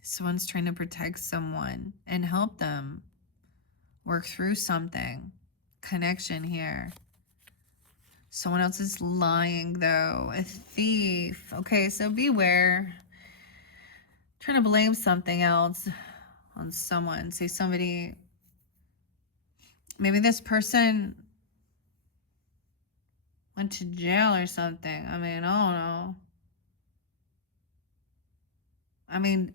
someone's trying to protect someone and help them work through something. Connection here. Someone else is lying, though. A thief. Okay, so beware. Trying to blame something else on someone. Say somebody, maybe this person went to jail or something. I mean, I don't know. I mean,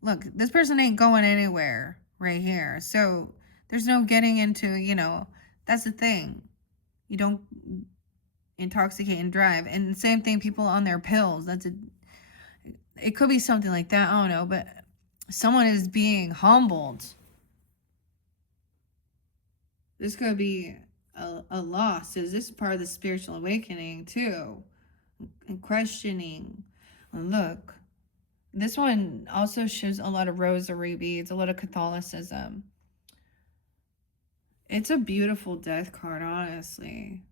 look, this person ain't going anywhere right here. So there's no getting into, you know, that's the thing. You don't intoxicate and drive. And same thing, people on their pills. It could be something like that. I don't know, but someone is being humbled. This could be a loss. Is this part of the spiritual awakening too? And questioning. Look, this one also shows a lot of rosary beads, a lot of Catholicism. It's a beautiful death card, honestly.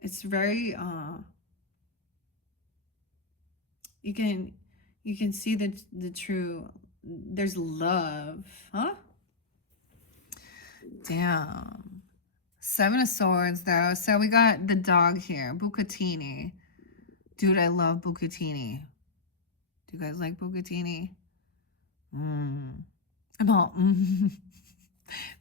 It's very you can see the true, there's love, huh? Damn. Seven of Swords, though. So we got the dog here, Bucatini. Dude, I love Bucatini. Do you guys like Bucatini? I'm all,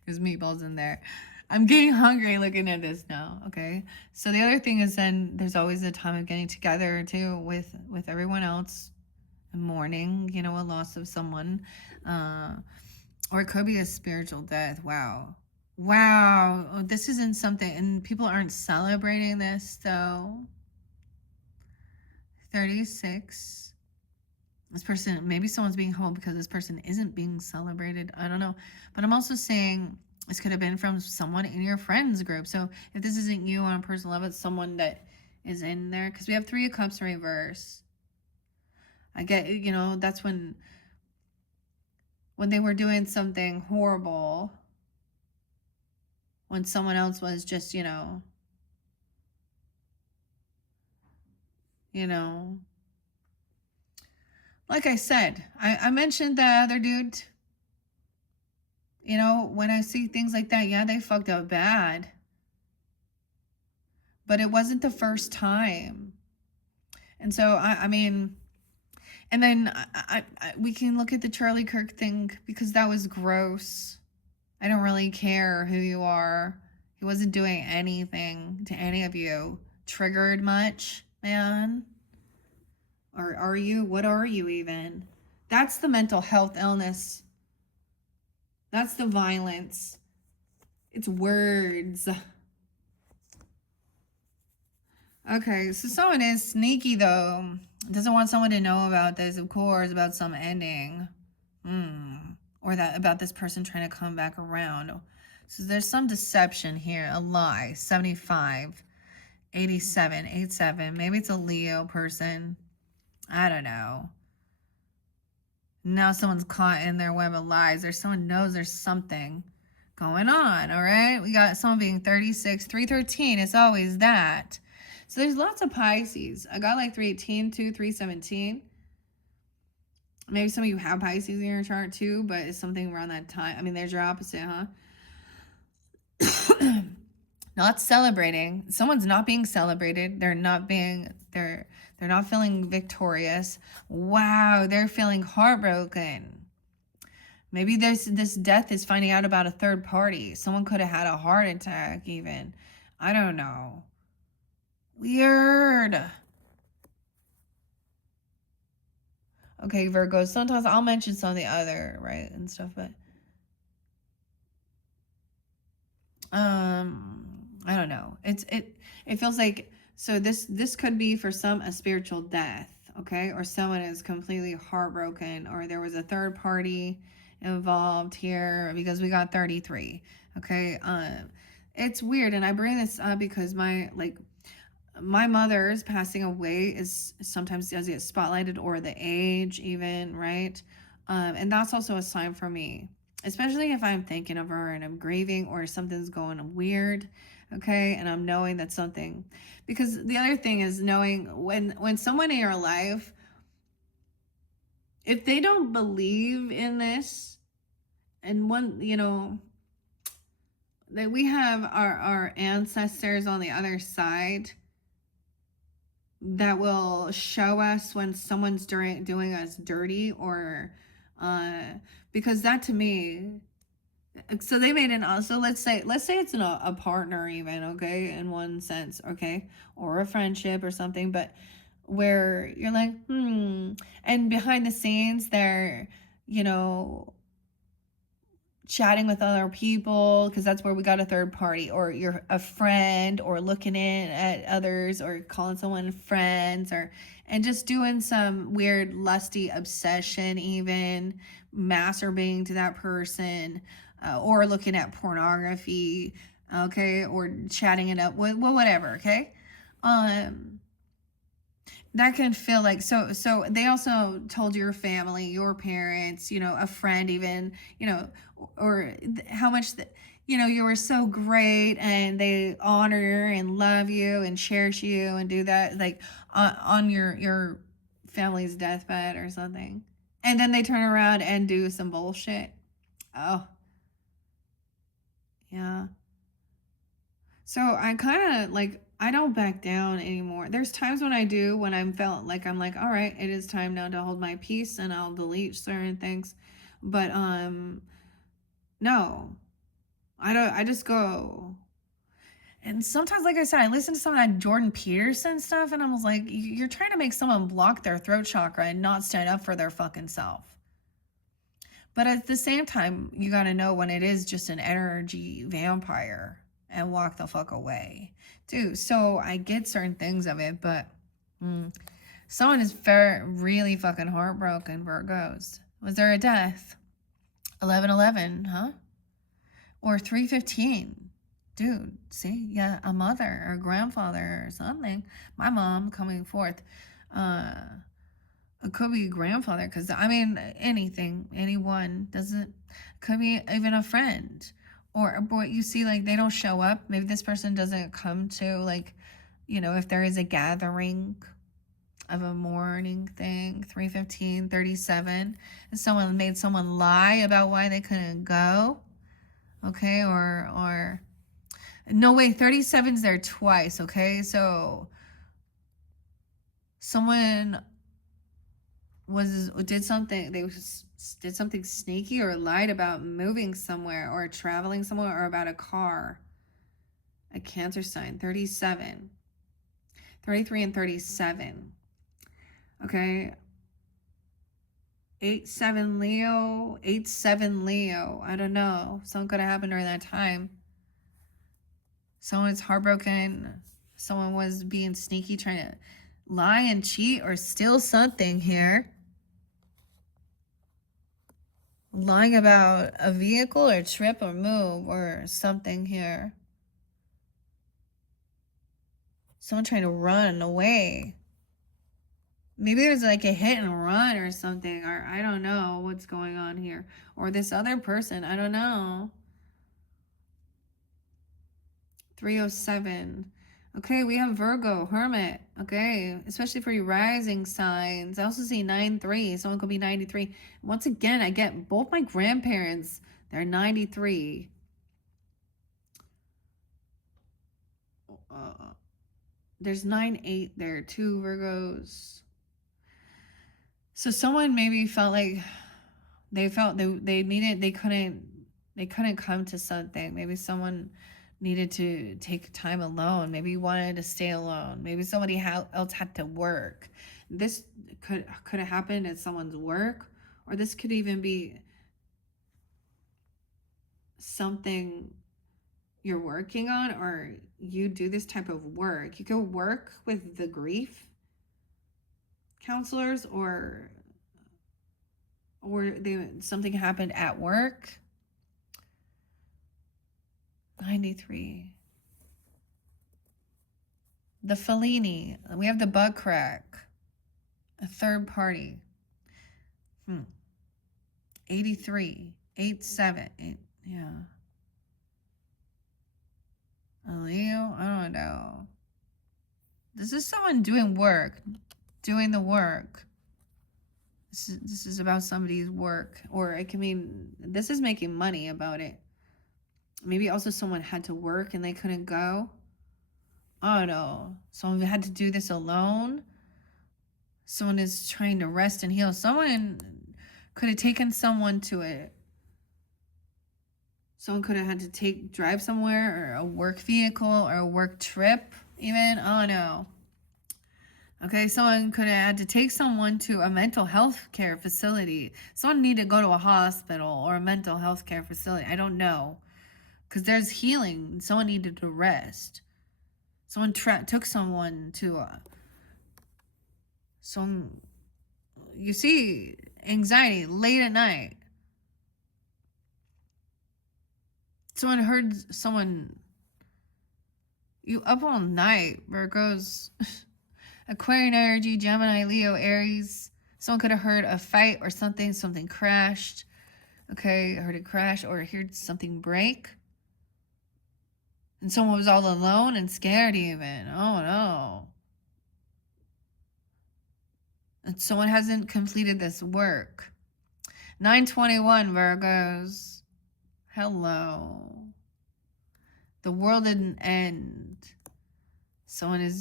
There's meatballs in there. I'm getting hungry looking at this now, okay? So the other thing is then there's always a time of getting together, too, with everyone else. Mourning, you know, a loss of someone. Or it could be a spiritual death. Wow. Wow. Oh, this isn't something, and people aren't celebrating this, though. 36. This person, maybe someone's being held because this person isn't being celebrated. I don't know. But I'm also saying this could have been from someone in your friends group. So if this isn't you on a personal level, it's someone that is in there. Because we have 3 of Cups in reverse. I get, you know, that's when they were doing something horrible. When someone else was just, you know, like I said, I mentioned the other dude. You know, when I see things like that, yeah, they fucked up bad. But it wasn't the first time. And so, I mean, and then we can look at the Charlie Kirk thing because that was gross. I don't really care who you are. He wasn't doing anything to any of you. Triggered much, man? Or are you? What are you even? That's the mental health illness. That's the violence. It's words. Okay, so someone is sneaky, though. Doesn't want someone to know about this, of course, about some ending. Or that about this person trying to come back around. So there's some deception here, a lie. 75, 87, 87. Maybe it's a Leo person. I don't know. Now someone's caught in their web of lies, or someone knows there's something going on, all right? We got someone being 36, 313. It's always that. So there's lots of Pisces. I got like 318, 2, 317. Maybe some of you have Pisces in your chart too, but it's something around that time. I mean, there's your opposite, huh? Not celebrating. Someone's not being celebrated. They're not feeling victorious. Wow, they're feeling heartbroken. Maybe this death is finding out about a third party. Someone could have had a heart attack even. I don't know. Weird. Okay, Virgo, sometimes I'll mention some of the other, right, and stuff, but I don't know. It feels like, so this could be for some a spiritual death, okay? Or someone is completely heartbroken, or there was a third party involved here because we got 33, okay? It's weird, and I bring this up because my mother's passing away is sometimes does get spotlighted, or the age even, right? And that's also a sign for me, especially if I'm thinking of her and I'm grieving or something's going weird, okay? And I'm knowing that something, because the other thing is knowing when someone in your life, if they don't believe in this, and one, you know, that we have our ancestors on the other side that will show us when someone's doing us dirty, or uh because that to me, so they made an, so let's say it's a partner even, okay, in one sense, okay, or a friendship or something, but where you're like, and behind the scenes they're, you know, chatting with other people, because that's where we got a third party, or you're a friend, or looking in at others, or calling someone friends, or and just doing some weird lusty obsession, even masturbating to that person, or looking at pornography, okay, or chatting it up, well, whatever, okay. um that can feel like, so they also told your family, your parents, you know, a friend even, you know, or how much that, you know, you were so great, and they honor and love you and cherish you and do that, like on your family's deathbed or something, and then they turn around and do some bullshit. Oh, yeah. So I kind of like, I don't back down anymore. There's times when I do, when I'm felt like I'm like, all right, it is time now to hold my peace, and I'll delete certain things. But no, I don't. I just go. And sometimes, like I said, I listen to some of that Jordan Peterson stuff, and I was like, you're trying to make someone block their throat chakra and not stand up for their fucking self. But at the same time, you got to know when it is just an energy vampire and walk the fuck away. Dude, so I get certain things of it, but someone is really fucking heartbroken, Virgos. Was there a death? 1111, huh? Or 315? Dude, see? Yeah, a mother or a grandfather or something. My mom coming forth. It could be a grandfather, because I mean, anything, anyone, doesn't, could be even a friend, or a boy. You see, like, they don't show up. Maybe this person doesn't come to, like, you know, if there is a gathering of a morning thing, 315, 37, and someone made someone lie about why they couldn't go, okay, or no, wait, 37's there twice, okay, so someone did something, did something sneaky, or lied about moving somewhere, or traveling somewhere, or about a car. A Cancer sign. 37, 33, and 37, okay. 8-7 Leo, 8-7 Leo, I don't know, something could have happened during that time. Someone's heartbroken, someone was being sneaky, trying to lie and cheat or steal something here. Lying about a vehicle or trip or move or something here. Someone trying to run away. Maybe there's like a hit and run or something, or I don't know what's going on here. Or this other person, I don't know. 307. Okay, we have Virgo, Hermit. Okay, especially for your rising signs. I also see 9-3. Someone could be 93. Once again, I get both my grandparents. They're 93. There's 9-8 there. 2 Virgos. So someone maybe felt like they needed, they couldn't come to something. Maybe someone needed to take time alone. Maybe wanted to stay alone. Maybe somebody else had to work. This could have happened at someone's work, or this could even be something you're working on, or you do this type of work. You could work with the grief counselors, or something happened at work. 93. the Fellini. We have the butt crack. A third party. 83. 87. Yeah. A Leo? I don't know. This is someone doing work. Doing the work. This is about somebody's work. Or it can mean this is making money about it. Maybe also someone had to work and they couldn't go. I don't know. Someone had to do this alone. Someone is trying to rest and heal. Someone could have taken someone to it. Someone could have had to drive somewhere, or a work vehicle, or a work trip even. I don't know. Okay, someone could have had to take someone to a mental health care facility. Someone needed to go to a hospital or a mental health care facility. I don't know. Because there's healing. Someone needed to rest. Someone took someone to you see, anxiety late at night. Someone heard someone, you up all night, Virgos, Aquarian energy, Gemini, Leo, Aries. Someone could have heard a fight or something crashed. Okay, heard it crash or heard something break. And someone was all alone and scared even. Oh no. And someone hasn't completed this work. 921 Virgos. Hello. The world didn't end. Someone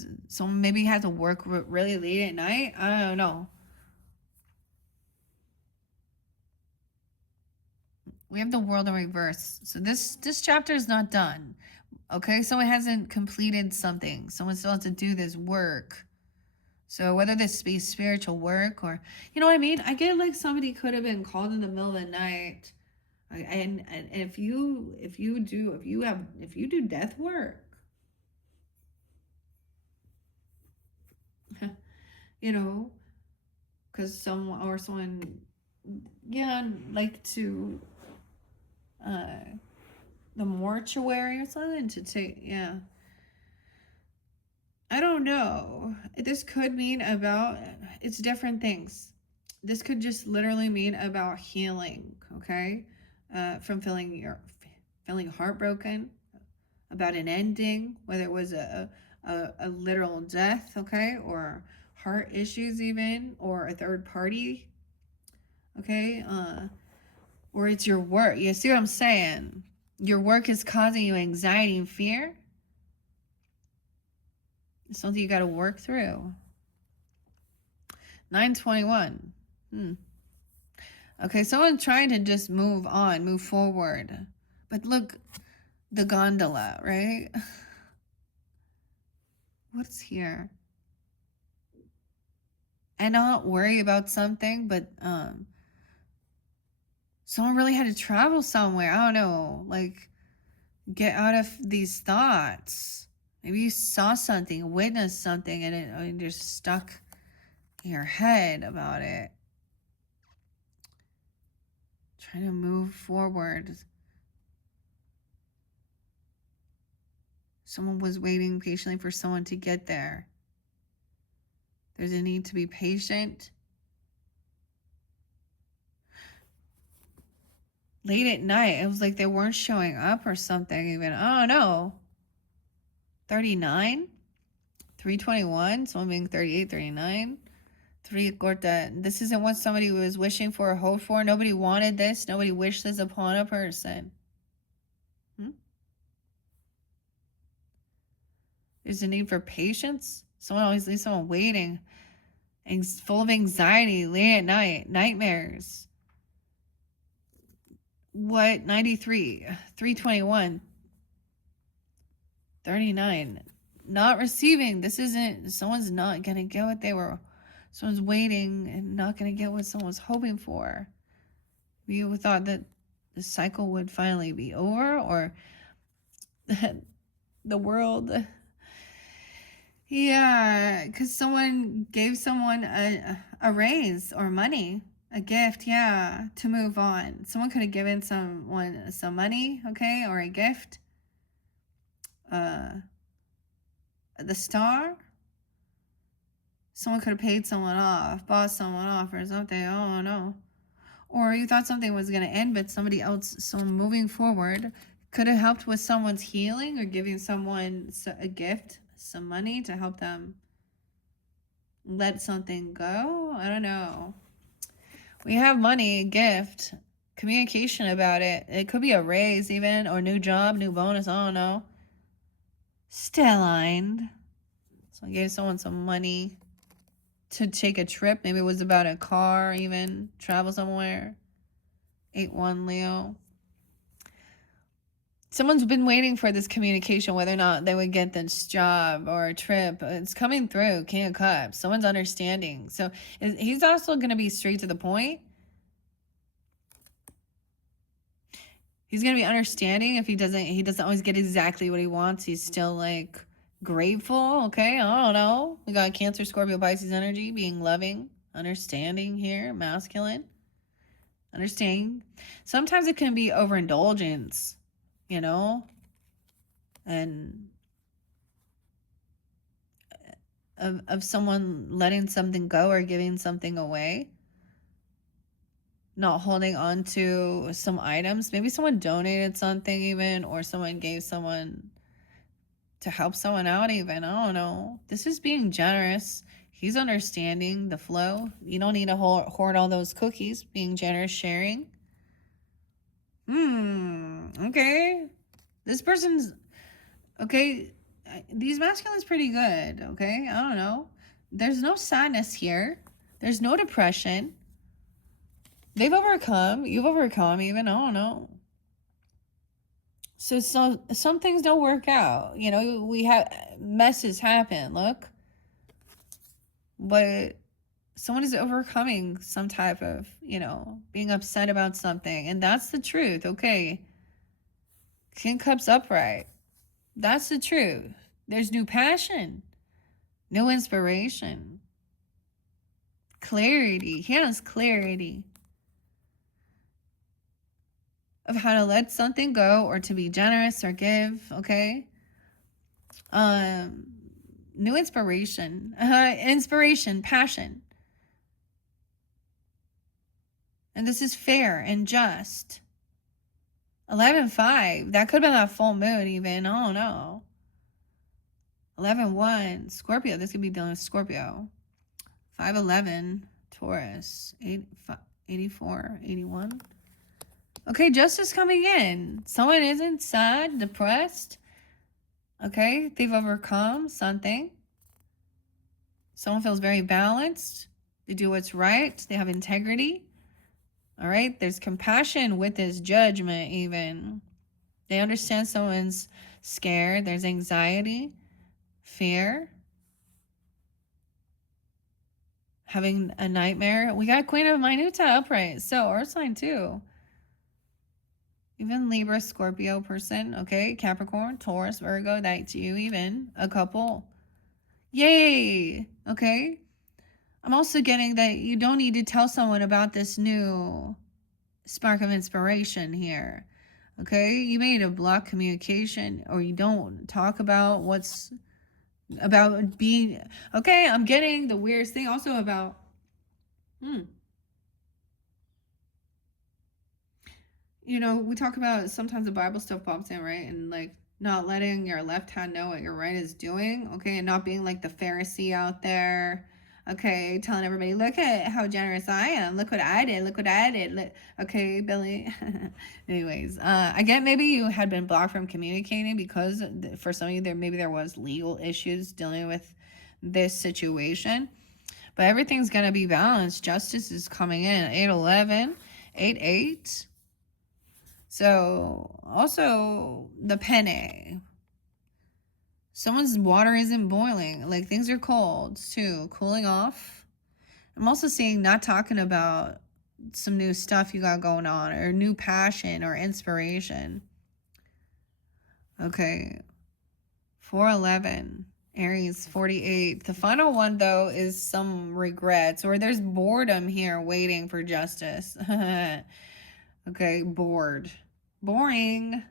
maybe had to work really late at night. I don't know. We have the world in reverse. So this chapter is not done. Okay, someone hasn't completed something. Someone still has to do this work. So whether this be spiritual work or, you know what I mean? I get like somebody could have been called in the middle of the night. And if you do death work, you know, because someone, yeah, like to, the mortuary or something to take, yeah. I don't know. This could mean it's different things. This could just literally mean about healing, okay? From feeling heartbroken, about an ending, whether it was a literal death, okay? Or heart issues even, or a third party, okay? Or it's your work. You see what I'm saying? Your work is causing you anxiety and fear. It's something you got to work through. 921. Okay, someone trying to just move on, move forward. But look, the gondola, right? What's here? And not worry about something, but someone really had to travel somewhere. I don't know, like get out of these thoughts. Maybe you saw something, witnessed something, and you're stuck in your head about it. Trying to move forward. Someone was waiting patiently for someone to get there. There's a need to be patient. Late at night, it was like they weren't showing up or something even. I don't know. 39? 321? Someone being 38, 39? 3 Corta. This isn't what somebody was wishing for or hoped for. Nobody wanted this. Nobody wished this upon a person. There's a need for patience. Someone always leaves someone waiting. Full of anxiety, late at night, nightmares. What? 93, 321, 39. Not receiving. This isn't, someone's not going to get what someone's waiting and not going to get what someone was hoping for. You thought that the cycle would finally be over, or the world. Yeah, because someone gave someone a raise or money, a gift, yeah, to move on. Someone could have given someone some money, okay, or a gift. the Star. Someone could have paid someone off, bought someone off or something. I don't know. Or you thought something was going to end, but somebody else, someone moving forward, could have helped with someone's healing or giving someone a gift, some money to help them let something go. I don't know. We have money, gift, communication about it. It could be a raise even, or new job, new bonus. I don't know. Stelline. So I gave someone some money to take a trip. Maybe it was about a car even. Travel somewhere. 8-1 Leo. Someone's been waiting for this communication, whether or not they would get this job or a trip. It's coming through. King of Cups. Someone's understanding. So he's also going to be straight to the point. He's going to be understanding. If he doesn't always get exactly what he wants. He's still like grateful. Okay. I don't know. We got Cancer, Scorpio, Pisces energy, being loving, understanding here, masculine, understanding. Sometimes it can be overindulgence, you know, and of someone letting something go or giving something away. Not holding on to some items. Maybe someone donated something even, or someone gave someone to help someone out even. I don't know. This is being generous. He's understanding the flow. You don't need to hoard all those cookies. Being generous, sharing. Okay. This person's, okay, these masculines pretty good, okay? I don't know. There's no sadness here. There's no depression. They've overcome. You've overcome even. I don't know. So some things don't work out. You know, we have messes happen. Look. But someone is overcoming some type of, you know, being upset about something. And that's the truth. Okay. King Cups upright. That's the truth. There's new passion. New inspiration. Clarity. He has clarity of how to let something go or to be generous or give, okay? New inspiration. Inspiration, passion. And this is fair and just. 11-5. That could have been that full moon even. I don't know. 11-1. Scorpio. This could be dealing with Scorpio. 5-11. Taurus. 84. 81. Okay, justice coming in. Someone isn't sad, depressed. Okay, they've overcome something. Someone feels very balanced. They do what's right. They have integrity. All right, there's compassion with this judgment even. They understand someone's scared. There's anxiety, fear, having a nightmare. We got Queen of Minuta upright. So, Earth sign too. Even Libra, Scorpio person, okay? Capricorn, Taurus, Virgo, that's you even. A couple. Yay! Okay? I'm also getting that you don't need to tell someone about this new spark of inspiration here. Okay? You may need to block communication, or you don't talk about what's about being... Okay, I'm getting the weirdest thing also about... You know, we talk about sometimes the Bible stuff pops in, right? And like not letting your left hand know what your right is doing, okay? And not being like the Pharisee out there, okay? Telling everybody, look at how generous I am. Look what I did. Look what I did. Look, okay, Billy. Anyways, I get maybe you had been blocked from communicating because for some of you, there was legal issues dealing with this situation. But everything's going to be balanced. Justice is coming in. 8-11, 8-8. So, also, the penne. Someone's water isn't boiling. Like, things are cold, too. Cooling off. I'm also seeing not talking about some new stuff you got going on, or new passion, or inspiration. Okay. 4-11. Aries, 48. The final one, though, is some regrets, or there's boredom here waiting for justice. Okay, bored. Boring.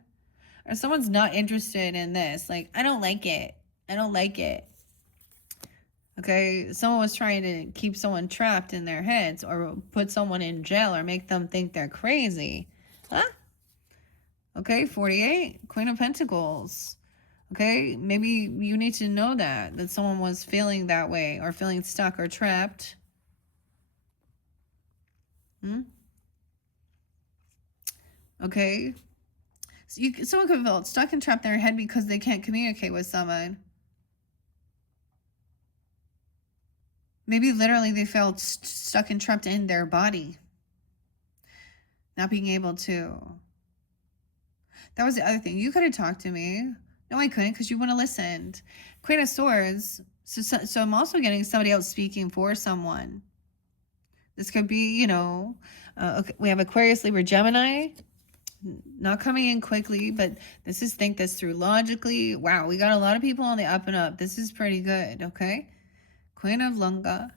Or someone's not interested in this. Like, I don't like it. I don't like it. Okay, someone was trying to keep someone trapped in their heads or put someone in jail or make them think they're crazy. Huh? Okay, 48, Queen of Pentacles. Okay, maybe you need to know that someone was feeling that way or feeling stuck or trapped. Okay, so someone could feel stuck and trapped in their head because they can't communicate with someone. Maybe literally they felt stuck and trapped in their body, not being able to. That was the other thing. You could have talked to me. No, I couldn't because you wouldn't have listened. Queen of Swords. So I'm also getting somebody else speaking for someone. This could be, you know, okay, we have Aquarius, Libra, Gemini. Not coming in quickly, but this is think this through logically. Wow, we got a lot of people on the up and up. This is pretty good, okay? Queen of Lunga.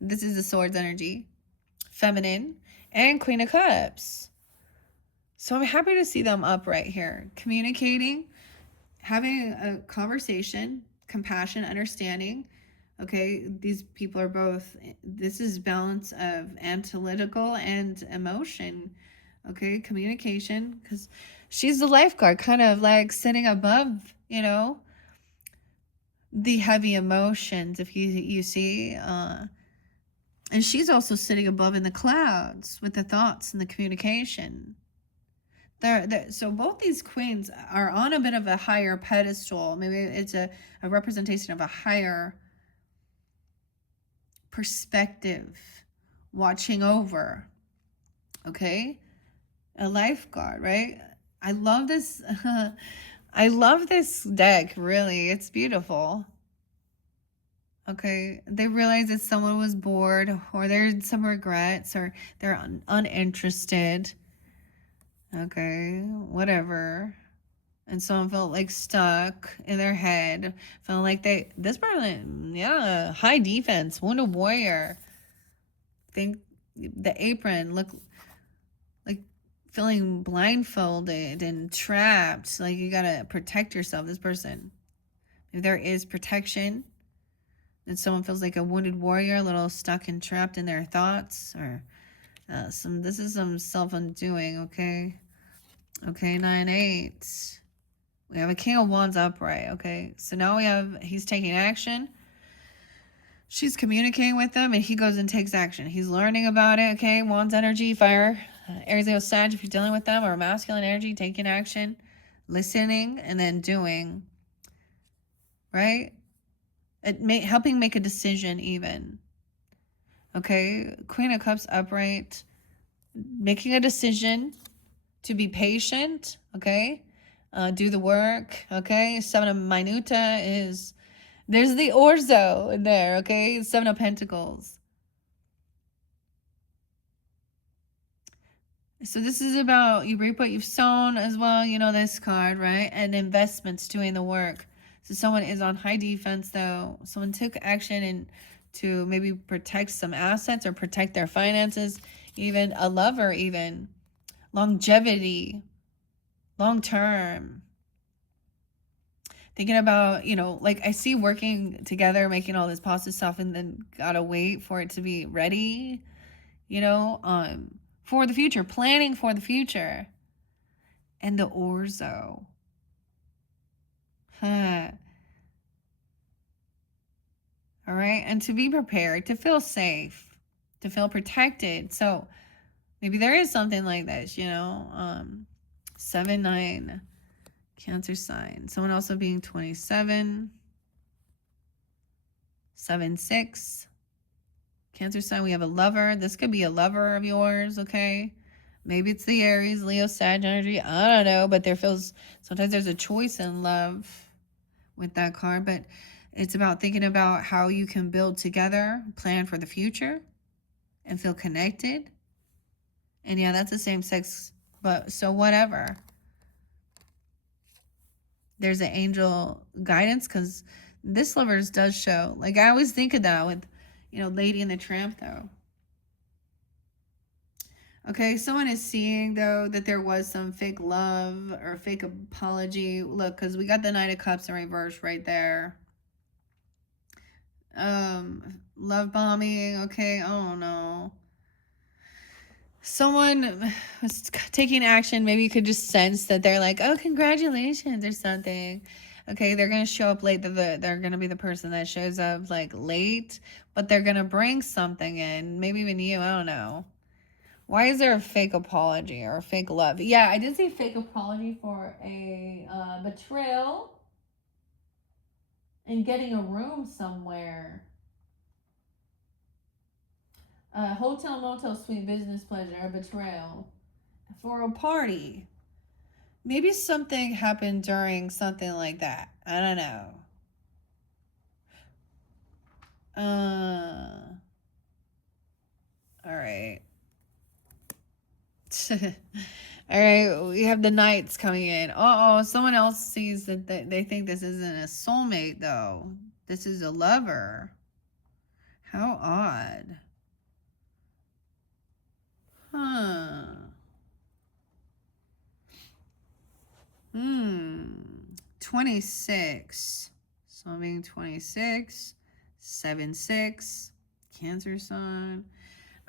This is the Swords energy. Feminine. And Queen of Cups. So I'm happy to see them up right here. Communicating, having a conversation, compassion, understanding. Okay, these people are both, this is balance of analytical and emotion. Okay, communication, because she's the lifeguard, kind of like sitting above, you know, the heavy emotions, if you see. And she's also sitting above in the clouds with the thoughts and the communication. So both these queens are on a bit of a higher pedestal. Maybe it's a representation of a higher perspective, watching over. Okay, a lifeguard, right? I love this. I love this deck, really. It's beautiful. Okay, they realize that someone was bored, or there's some regrets, or they're uninterested. Okay, whatever. And someone felt like stuck in their head, felt like this person, yeah, high defense, wounded warrior. Think the apron, look like feeling blindfolded and trapped, like you gotta protect yourself. This person, if there is protection, and someone feels like a wounded warrior, a little stuck and trapped in their thoughts, or this is some self-undoing. Okay, 9-8. We have a King of Wands upright. Okay, so now he's taking action. She's communicating with them, and he goes and takes action. He's learning about it. Okay, Wands energy, fire, Aries, Leo, Sag, if you're dealing with them, or masculine energy, taking action, listening, and then doing. Right? Helping make a decision even. Okay, Queen of Cups upright, making a decision to be patient. Okay, do the work. Okay, Seven of Minuta is, there's the orzo in there. Okay, Seven of Pentacles. So this is about you reap what you've sown as well. You know this card, right? And investments, doing the work. So someone is on high defense, though. Someone took action and to maybe protect some assets or protect their finances. Even a lover, even longevity, long term. Thinking about, you know, like I see working together, making all this positive stuff, and then gotta wait for it to be ready, you know, for the future, planning for the future. And the orzo. Huh. All right. And to be prepared, to feel safe, to feel protected. So maybe there is something like this, you know, 7-9, Cancer sign. Someone also being 27, 7-6, Cancer sign. We have a lover. This could be a lover of yours. Okay. Maybe it's the Aries, Leo, Sag energy. I don't know, but sometimes there's a choice in love with that card, but it's about thinking about how you can build together, plan for the future, and feel connected. And yeah, that's the same sex, but so whatever. There's an angel guidance, because this lovers does show. Like I always think of that with, you know, Lady and the Tramp, though. Okay, someone is seeing, though, that there was some fake love or fake apology. Look, because we got the Knight of Cups in reverse right there. Love bombing. Okay, oh no. Someone was taking action. Maybe you could just sense that they're like, oh, congratulations or something. Okay, they're going to show up late. They're going to be the person that shows up like late, but they're going to bring something in. Maybe even you. I don't know. Why is there a fake apology or a fake love? Yeah, I did see fake apology for a betrayal and getting a room somewhere. Hotel, motel, suite, business pleasure, a betrayal for a party. Maybe something happened during something like that. I don't know. All right. All right, we have the knights coming in. Uh-oh, someone else sees that they think this isn't a soulmate, though. This is a lover. How odd. Huh. 26. So I'm being 26. 7-6. Cancer sun.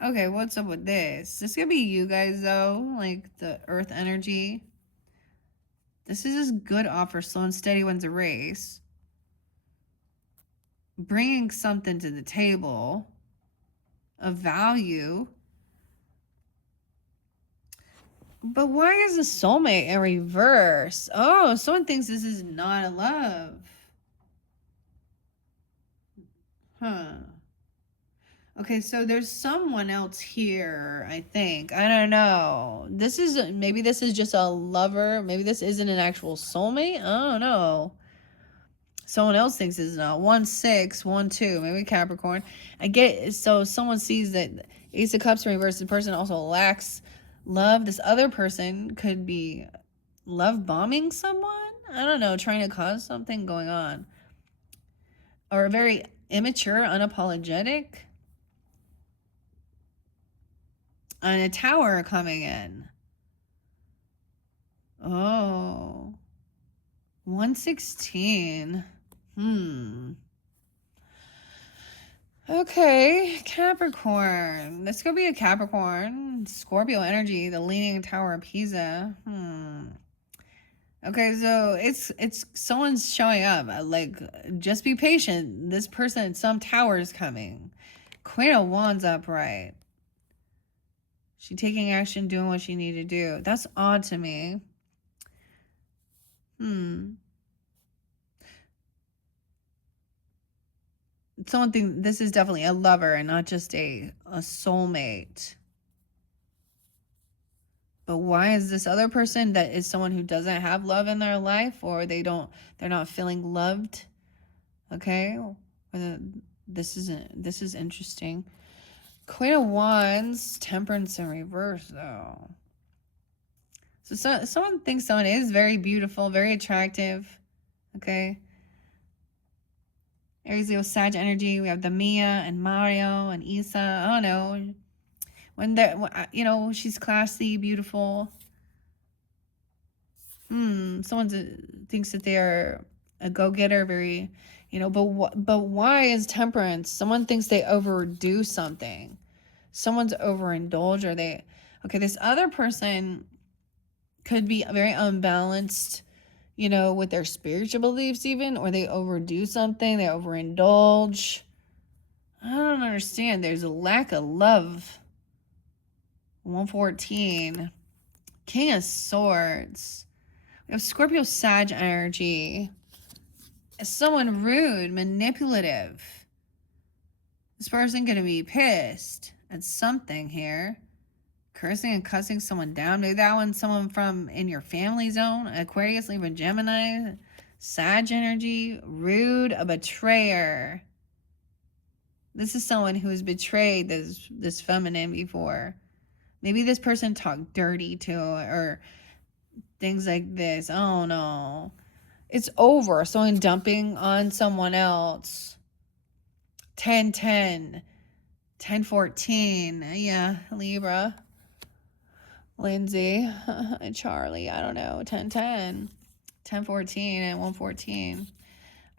Okay, what's up with this? This could be you guys, though. Like the earth energy. This is just good offer. Slow and steady wins a race. Bringing something to the table of value. But why is the soulmate in reverse? Oh, someone thinks this is not a love. Huh. Okay, so there's someone else here, I think. I don't know. Maybe this is just a lover. Maybe this isn't an actual soulmate. I don't know. Someone else thinks it's not. 1-6, 1-2, maybe Capricorn. I get, so someone sees that Ace of Cups in reverse, the person also lacks love. This other person could be love bombing someone. I don't know, trying to cause something going on. Or very immature, unapologetic. And a tower coming in. Oh. 116. Okay, Capricorn. This could be a Capricorn. Scorpio energy, the leaning tower of Pisa. Okay, so it's someone's showing up. Like, just be patient. This person, some tower is coming. Queen of Wands upright. She taking action, doing what she need to do. That's odd to me. Someone think this is definitely a lover and not just a soulmate. But why is this other person that is someone who doesn't have love in their life, or they're not feeling loved? Okay, this is interesting. Queen of Wands, Temperance in reverse, though. So someone thinks someone is very beautiful, very attractive. Okay. Aries, Leo, Sag energy. We have the Mia and Mario and Isa. I don't know. When they're, she's classy, beautiful. Someone thinks that they are a go-getter, very, but why is Temperance? Someone thinks they overdo something. Someone's overindulged, or this other person could be very unbalanced, with their spiritual beliefs even, or they overdo something, they overindulge. I don't understand. There's a lack of love. 114. King of Swords. We have Scorpio Sag energy. Someone rude, manipulative. This person gonna be pissed at something here. Cursing and cussing someone down. Maybe that one's someone from in your family zone. Aquarius, Libra, Gemini. Sag energy. Rude, a betrayer. This is someone who has betrayed this feminine before. Maybe this person talked dirty to her, or things like this. Oh no. It's over. Someone dumping on someone else. 10-10. 10-14. Yeah, Libra. Lindsay, Charlie, I don't know, 1010, 1014, and 114.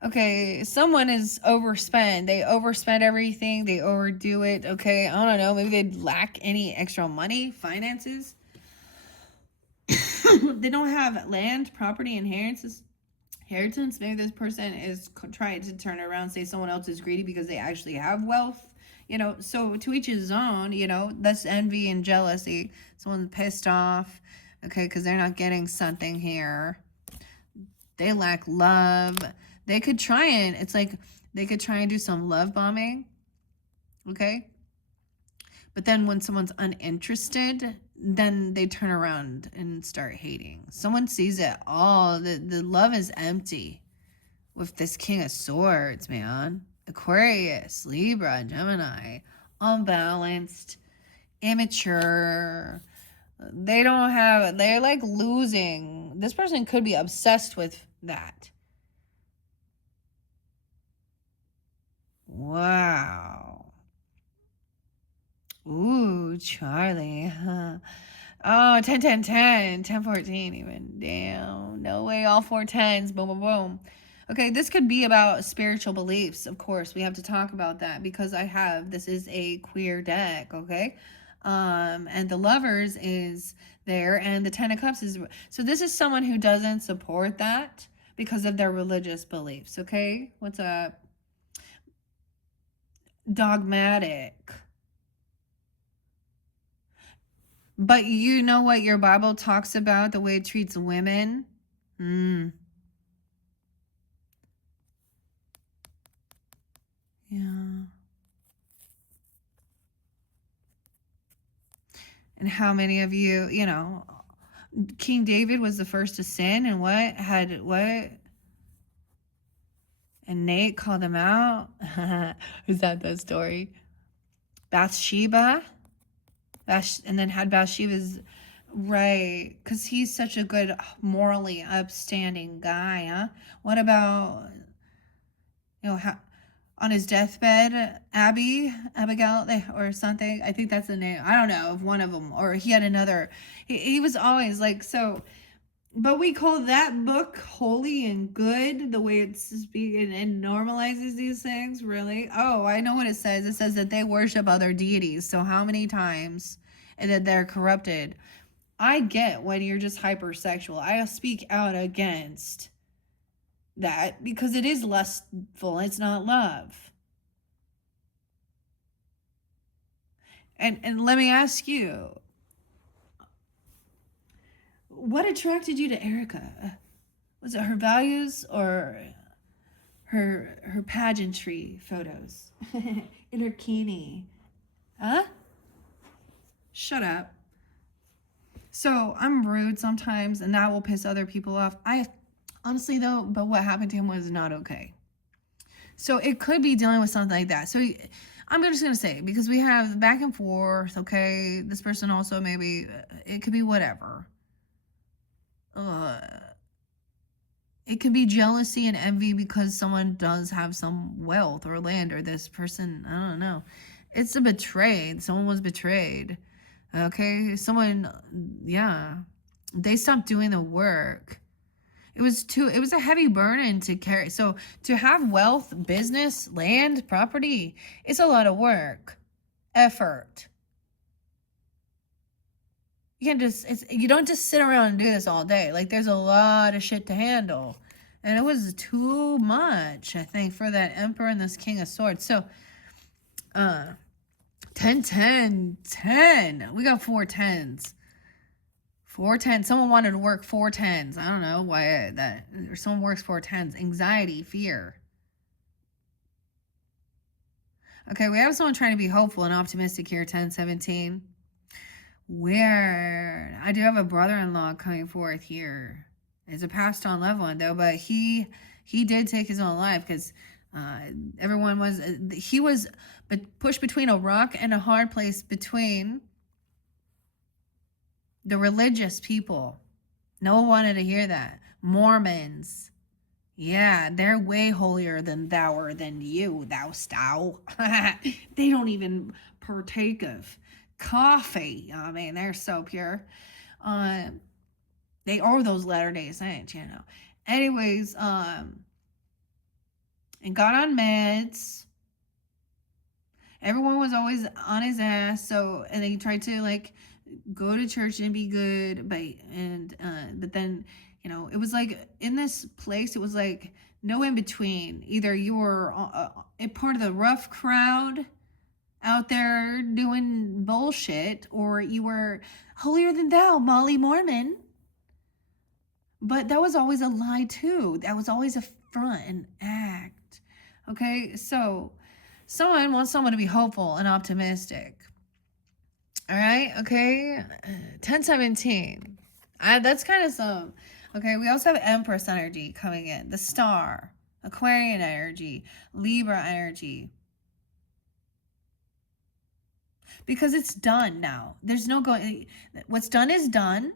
Okay, someone is overspent. They overspend everything. They overdo it. Okay, I don't know. Maybe they lack any extra money, finances. They don't have land, property, inheritance. Maybe this person is trying to turn around, say someone else is greedy because they actually have wealth. So to each his own. That's envy and jealousy. Someone's pissed off, okay, because they're not getting something here. They lack love. They could try and, it's like, they could try and do some love bombing, okay? But then when someone's uninterested, then they turn around and start hating. Someone sees it all. The love is empty with this King of Swords, man. Aquarius, Libra, Gemini, unbalanced, immature. They're like losing. This person could be obsessed with that. Wow. Ooh, Charlie. Oh, 10, 10, 10, 10, 14 even. Damn. No way, all 4 10s. Boom, boom, boom. Okay, this could be about spiritual beliefs. Of course, we have to talk about that because this is a queer deck, okay? And the Lovers is there, and the 10 of Cups is, so this is someone who doesn't support that because of their religious beliefs, okay? What's up? Dogmatic. But you know what your Bible talks about, the way it treats women? Yeah. And how many of you, King David was the first to sin, and what? And Nate called him out. Is that the story? Bathsheba? And then had Bathsheba's, right, because he's such a good, morally upstanding guy, huh? What about, on his deathbed, Abigail, or something? I think that's the name. I don't know, of one of them. Or he had another. He was always like, so, but we call that book holy and good, the way it's speaking and normalizes these things, really? Oh, I know what it says. It says that they worship other deities. So how many times? And that they're corrupted. I get when you're just hypersexual. I speak out against that because it is lustful. It's not love. And let me ask you, what attracted you to Erica? Was it her values or her pageantry photos in her bikini? Huh? Shut up. So I'm rude sometimes, and that will piss other people off. I honestly though, but what happened to him was not okay. So it could be dealing with something like that. So I'm just gonna say, because we have back and forth. Okay, this person also maybe it could be whatever. It could be jealousy and envy because someone does have some wealth or land, or this person, I don't know. It's a betrayed. Someone was betrayed. Okay, someone, yeah, they stopped doing the work. It was a heavy burden to carry. So to have wealth, business, land, property, it's a lot of work, effort. You don't just sit around and do this all day. Like, there's a lot of shit to handle. And it was too much, I think, for that Emperor and this King of Swords. So 10, 10, 10. We got 4 10s. 4 10s. Someone wanted to work 4 10s. I don't know why that. Or someone works 4 10s. Anxiety, fear. Okay, we have someone trying to be hopeful and optimistic here, 10, 17. Weird. I do have a brother-in-law coming forth here. It's a passed on loved one though, but he did take his own life because he was pushed between a rock and a hard place between the religious people. No one wanted to hear that. Mormons. Yeah, they're way holier than thou than you, thou. They don't even partake of coffee. I mean, they're so pure. They are those Latter-day Saints, you know. Anyways, and got on meds. Everyone was always on his ass, so and he tried to like go to church and be good, but then it was like in this place, it was like no in between. Either you were a part of the rough crowd out there doing bullshit, or you were holier than thou, Molly Mormon. But that was always a lie too. That was always a front and act. Okay, so someone wants someone to be hopeful and optimistic. All right, okay. 1017. That's kind of some. Okay, we also have Empress energy coming in. The Star, Aquarian energy, Libra energy. Because it's done now. There's no going. What's done is done.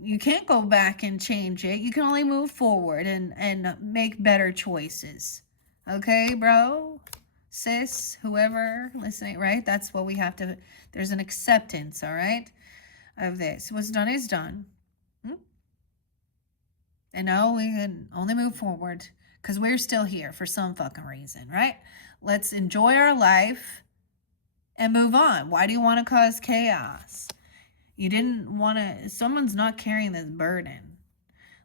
You can't go back and change it. You can only move forward and make better choices. Okay, bro? Sis, whoever listening, right? That's what we have to, there's an acceptance, all right, of this. What's done is done. And now we can only move forward because we're still here for some fucking reason, right? Let's enjoy our life and move on. Why do you want to cause chaos? You didn't want to, someone's not carrying this burden.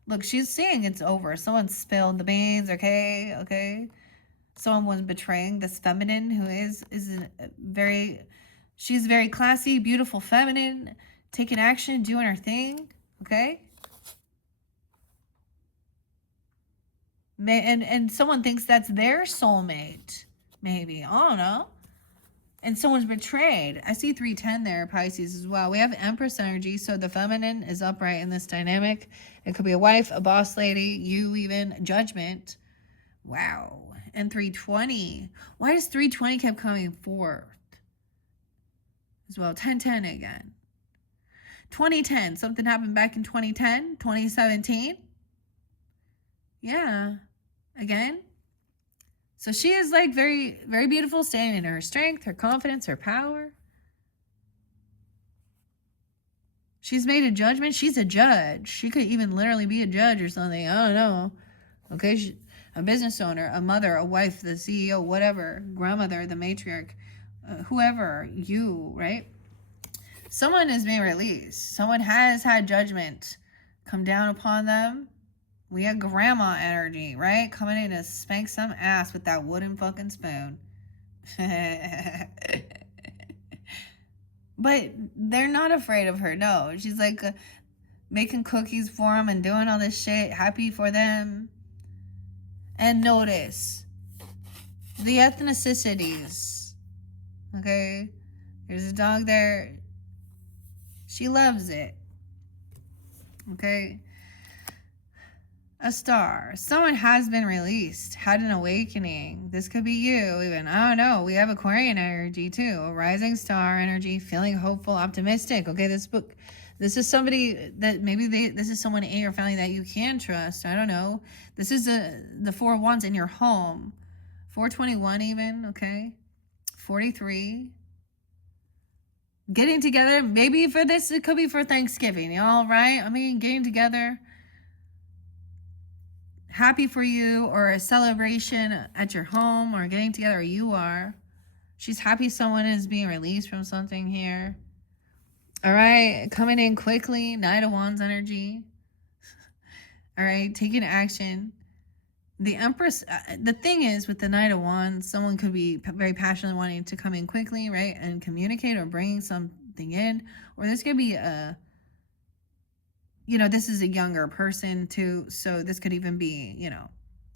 Look, she's saying it's over. Someone spilled the beans, okay? Someone was betraying this feminine who is she's very classy, beautiful feminine, taking action, doing her thing, okay? And someone thinks that's their soulmate, maybe. I don't know. And someone's betrayed. I see 310 there, Pisces as well. We have Empress energy, so the feminine is upright in this dynamic. It could be a wife, a boss lady, you even, Judgment. Wow. And 320. Why does 320 keep coming forth? As well, 1010 again. 2010. Something happened back in 2010, 2017. Yeah. Again. So she is like very, very beautiful, standing in her strength, her confidence, her power. She's made a judgment. She's a judge. She could even literally be a judge or something. I don't know. Okay, a business owner, a mother, a wife, the CEO, whatever, grandmother, the matriarch, whoever, you, right? Someone is being released. Someone has had judgment come down upon them. We have grandma energy, right? Coming in to spank some ass with that wooden fucking spoon. But they're not afraid of her, no. She's like making cookies for them and doing all this shit. Happy for them. And notice the ethnicities. Okay? There's a dog there. She loves it. Okay? A Star. Someone has been released, had an awakening. This could be you even. I don't know. We have Aquarian energy too. A rising star energy, feeling hopeful, optimistic. Okay, this is somebody that maybe this is someone in your family that you can trust. I don't know. This is the 4 of Wands in your home. 421 even, okay? 43. Getting together, maybe for this, it could be for Thanksgiving, y'all, right? I mean, getting together. Happy for you, or a celebration at your home, or getting together, or you are. She's happy someone is being released from something here. All right, coming in quickly, Knight of Wands energy. All right, taking action. The Empress, the thing is with the Knight of Wands, someone could be very passionately wanting to come in quickly, right, and communicate or bring something in. Or this could be this is a younger person too, so this could even be,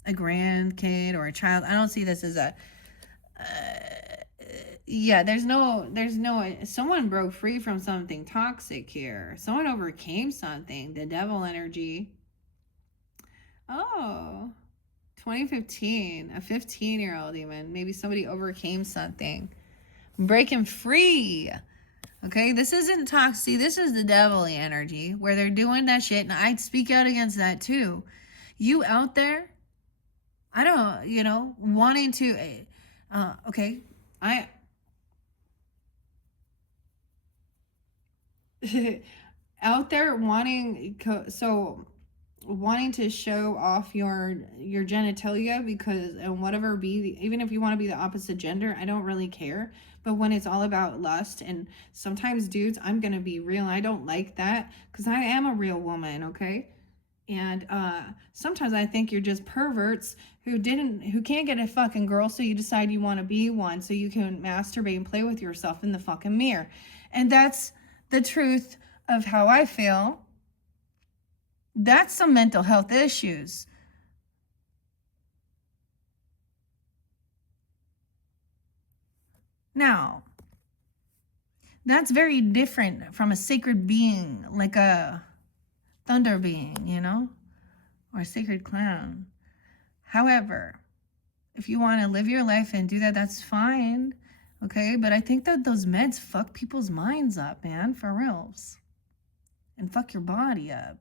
a grandkid or a child. I don't see this as a, there's no, someone broke free from something toxic here. Someone overcame something, the Devil energy. Oh, 2015, a 15-year-old even. Maybe somebody overcame something. Breaking free. Okay, this isn't toxic. This is the devilly energy where they're doing that shit. And I'd speak out against that too. You out there, I don't, wanting to, okay, out there wanting wanting to show off your genitalia, because and whatever even if you want to be the opposite gender, I don't really care. But when it's all about lust, and sometimes dudes, I'm gonna be real, I don't like that because I am a real woman, okay? And sometimes I think you're just perverts who can't get a fucking girl, so you decide you want to be one so you can masturbate and play with yourself in the fucking mirror. And that's the truth of how I feel. That's some mental health issues. Now, that's very different from a sacred being like a thunder being, you know, or a sacred clown. However, if you want to live your life and do that, that's fine. Okay, but I think that those meds fuck people's minds up, man, for reals. And fuck your body up.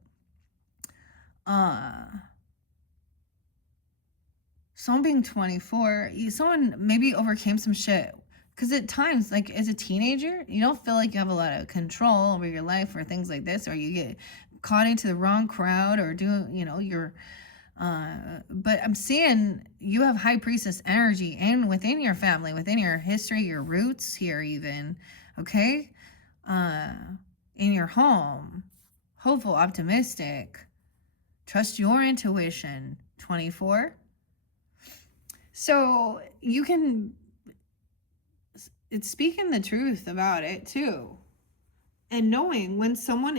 Someone being 24, someone maybe overcame some shit. Because at times, like as a teenager, you don't feel like you have a lot of control over your life or things like this, or you get caught into the wrong crowd or doing, you know, but I'm seeing you have high priestess energy, and within your family, within your history, your roots here even, okay? In your home, hopeful, optimistic, trust your intuition, 24. So you can, it's speaking the truth about it too. And knowing when someone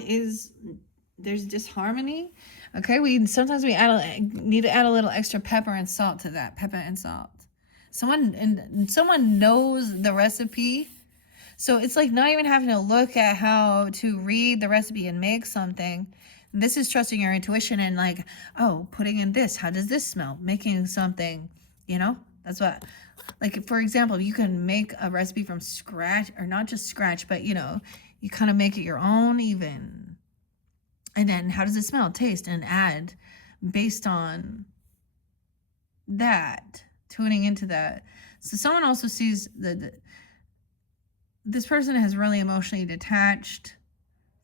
there's disharmony. Okay, sometimes we need to add a little extra pepper and salt to that. Pepper and salt. Someone knows the recipe, so it's like not even having to look at how to read the recipe and make something. This is trusting your intuition and like, oh, putting in this. How does this smell? Making something, you know. That's what. Like for example, you can make a recipe from scratch, or not just scratch, but you know, you kind of make it your own even. And then how does it smell, taste, and add based on that, tuning into that. So someone also sees that this person has really emotionally detached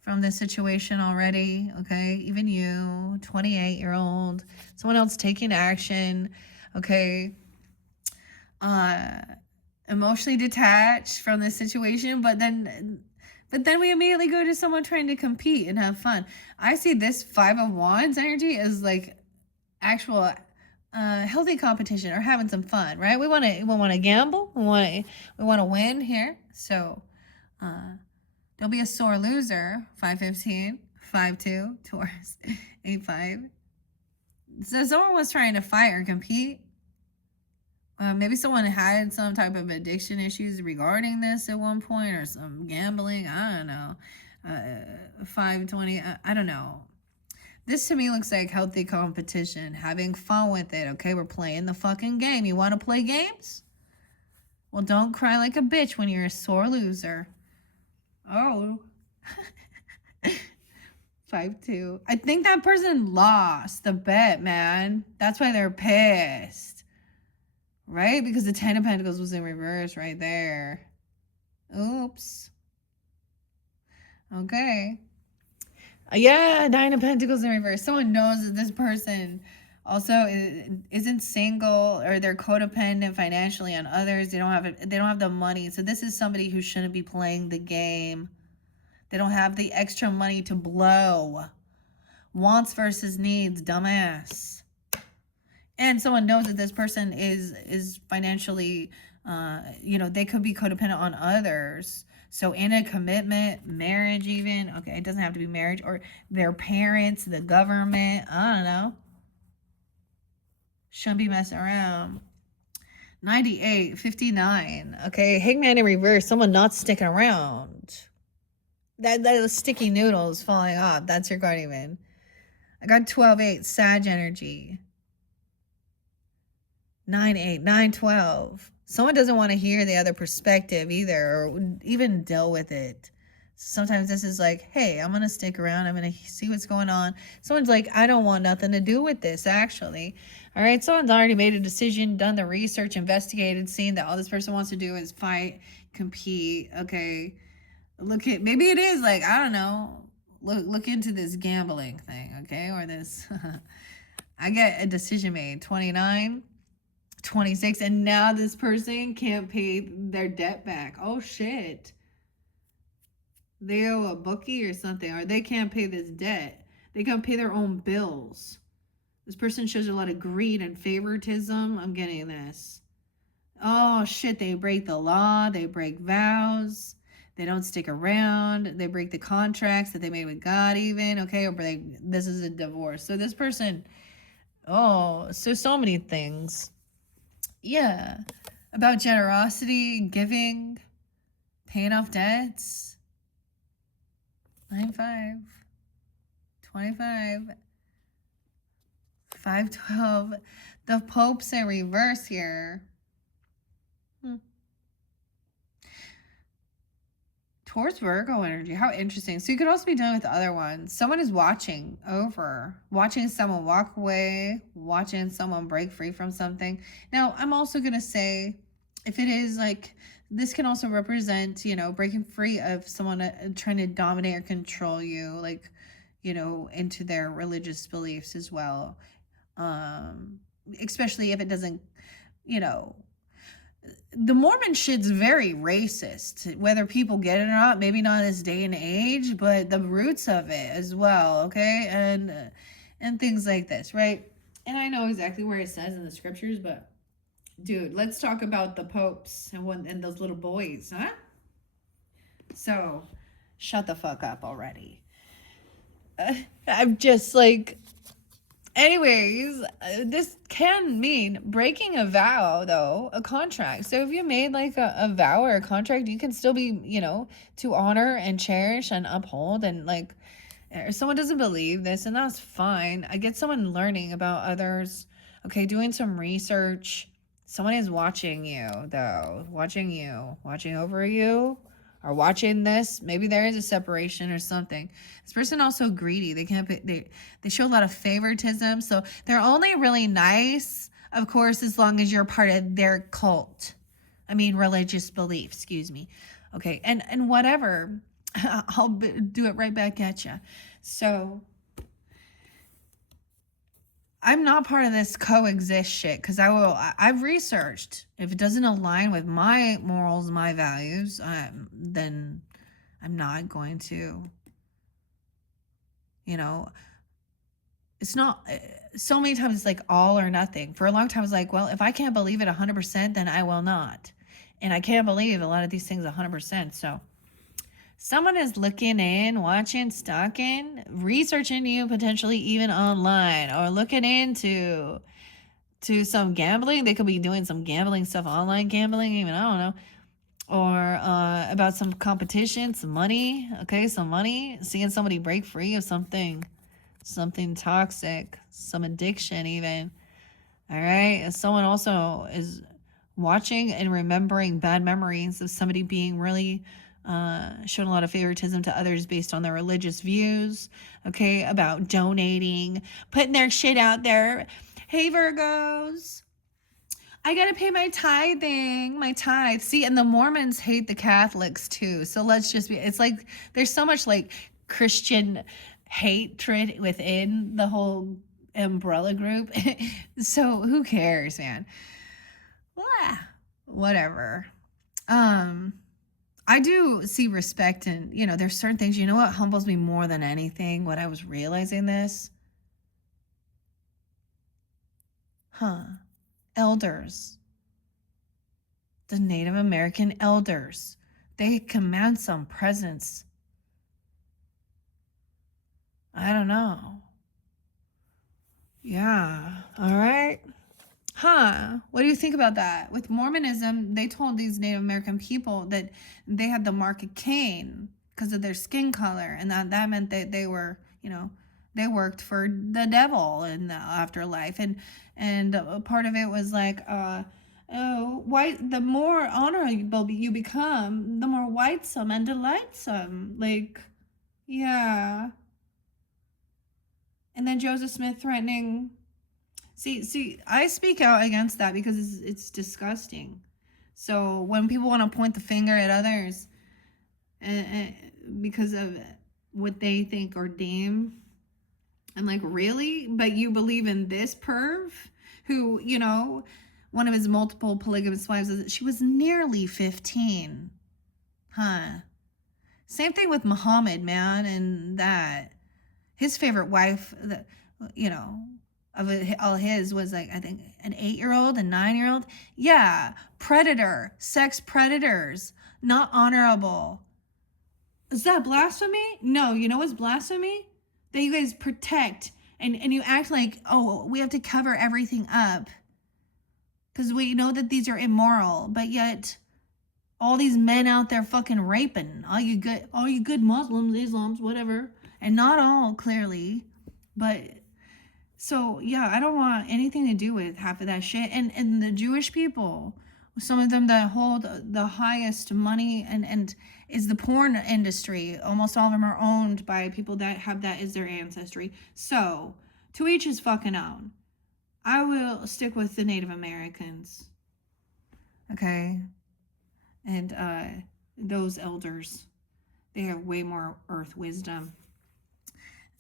from this situation already, okay? Even you, 28-year-old, someone else taking action, okay? Emotionally detached from this situation, but then we immediately go to someone trying to compete and have fun. I see this Five of Wands energy as like actual healthy competition or having some fun, right? We want to gamble. We want to win here. So don't be a sore loser. 515, 52, Taurus, 85. So someone was trying to fight or compete. Maybe someone had some type of addiction issues regarding this at one point, or some gambling. I don't know. 520. I don't know. This to me looks like healthy competition, having fun with it. Okay, we're playing the fucking game. You want to play games? Well, don't cry like a bitch when you're a sore loser. Oh. 5-2. I think that person lost the bet, man. That's why they're pissed. Right? Because the 10 of Pentacles was in reverse right there. Oops. Okay. Yeah, 9 of Pentacles in reverse. Someone knows that this person also isn't single, or they're codependent financially on others. They don't have the money. So this is somebody who shouldn't be playing the game. They don't have the extra money to blow. Wants versus needs, dumbass. And someone knows that this person is financially, they could be codependent on others. So in a commitment, marriage even, okay, it doesn't have to be marriage, or their parents, the government, I don't know. Shouldn't be messing around. 98, 59, okay, Hangman in reverse, someone not sticking around. That sticky noodles falling off, that's your guardian. I got 12-8, Sag energy. 9-8, 9-12. Someone doesn't want to hear the other perspective either, or even deal with it. Sometimes this is like, hey, I'm going to stick around. I'm going to see what's going on. Someone's like, I don't want nothing to do with this, actually. All right, someone's already made a decision, done the research, investigated, seen that all this person wants to do is fight, compete, okay? Look at, maybe it is like, I don't know. Look into this gambling thing, okay? Or this, I get a decision made, 29, 26, and now this person can't pay their debt back. Oh shit. They owe a bookie or something, or they can't pay this debt. They can't pay their own bills. This person shows a lot of greed and favoritism. I'm getting this. Oh shit, they break the law, they break vows, they don't stick around, they break the contracts that they made with God even, okay? Or this is a divorce. So this person, oh, so many things. Yeah. About generosity, giving, paying off debts. 9-5, 25, 5-12. The Pope's in reverse here. Towards Virgo energy. How interesting. So you could also be dealing with the other ones. Someone is watching someone walk away, watching someone break free from something. Now, I'm also going to say, if it is like, this can also represent, breaking free of someone trying to dominate or control you, like, into their religious beliefs as well. Especially if it doesn't, the Mormon shit's very racist, whether people get it or not. Maybe not in this day and age, but the roots of it as well, okay? And things like this, right? And I know exactly where it says in the scriptures, but dude, let's talk about the popes and those little boys, huh? So, shut the fuck up already. I'm just like, anyways, this can mean breaking a vow, though, a contract. So if you made like a vow or a contract, you can still be, to honor and cherish and uphold. And like, if someone doesn't believe this, and that's fine. I get someone learning about others, okay, doing some research. Someone is watching you, though, watching over you. Or watching this, maybe there is a separation or something. This person also greedy. They can't. They show a lot of favoritism, so they're only really nice, of course, as long as you're part of their cult. I mean, religious belief. Excuse me. Okay, and whatever, I'll do it right back at you. So I'm not part of this coexist shit because I've researched. If it doesn't align with my morals, my values, then I'm not going to, it's not, so many times it's like all or nothing. For a long time, I was like, well, if I can't believe it 100%, then I will not. And I can't believe a lot of these things 100%. So someone is looking in, watching, stalking, researching you potentially even online, or looking into some gambling. They could be doing some gambling stuff, online gambling, even, I don't know. Or about some competition, some money, okay, some money, seeing somebody break free of something toxic, some addiction even. All right, someone also is watching and remembering bad memories of somebody being really showing a lot of favoritism to others based on their religious views, okay, about donating, putting their shit out there. Hey, Virgos, I gotta pay my tithe. See, and the Mormons hate the Catholics too. So let's just be, it's like, there's so much like Christian hatred within the whole umbrella group. So who cares, man? Blah. Whatever. I do see respect and, there's certain things, what humbles me more than anything, when I was realizing this? Elders. The Native American elders. They command some presence. I don't know. Yeah. All right. What do you think about that? With Mormonism, they told these Native American people that they had the mark of Cain because of their skin color, and that meant that they were, they worked for the devil in the afterlife, and a part of it was like, the more honorable you become, the more whitesome and delightsome. Like, yeah. And then Joseph Smith threatening. See, I speak out against that because it's disgusting. So when people want to point the finger at others, because of what they think or deem. I'm like, really? But you believe in this perv who, you know, one of his multiple polygamous wives, she was nearly 15. Huh. Same thing with Muhammad, man, and that his favorite wife, you know, of all his was like, I think an 8-year-old, a 9-year-old. Yeah, predator, sex predators, not honorable. Is that blasphemy? No, you know what's blasphemy? That you guys protect and you act like, oh, we have to cover everything up because we know that these are immoral, but yet all these men out there fucking raping all you good Muslims, Islams, whatever, and not all clearly, but so yeah, I don't want anything to do with half of that shit. And the Jewish people, some of them that hold the highest money and is the porn industry. Almost all of them are owned by people that have that as their ancestry. So to each his fucking own. I will stick with the Native Americans. Okay. And those elders, they have way more earth wisdom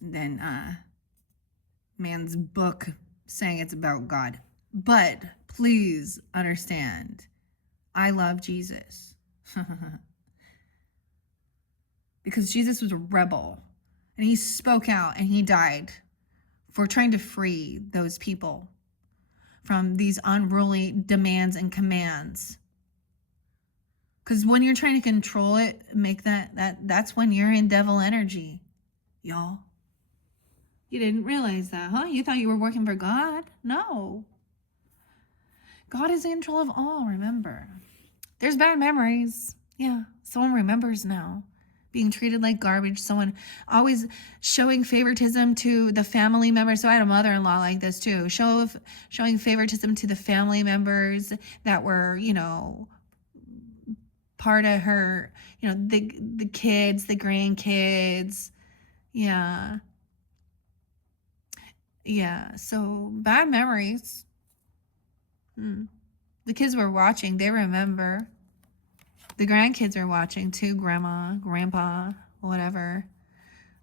than man's book saying it's about God. But please understand, I love Jesus. Because Jesus was a rebel and he spoke out and he died for trying to free those people from these unruly demands and commands. Because when you're trying to control it, make that's when you're in devil energy, y'all. You didn't realize that, huh? You thought you were working for God? No. God is in control of all, remember. There's bad memories. Yeah, someone remembers now. Being treated like garbage. Someone always showing favoritism to the family members. So I had a mother-in-law like this too. Showing favoritism to the family members that were, you know, part of her, you know, the kids, the grandkids. Yeah. Yeah, so bad memories. The kids were watching. They remember. The grandkids are watching too. Grandma, grandpa, whatever.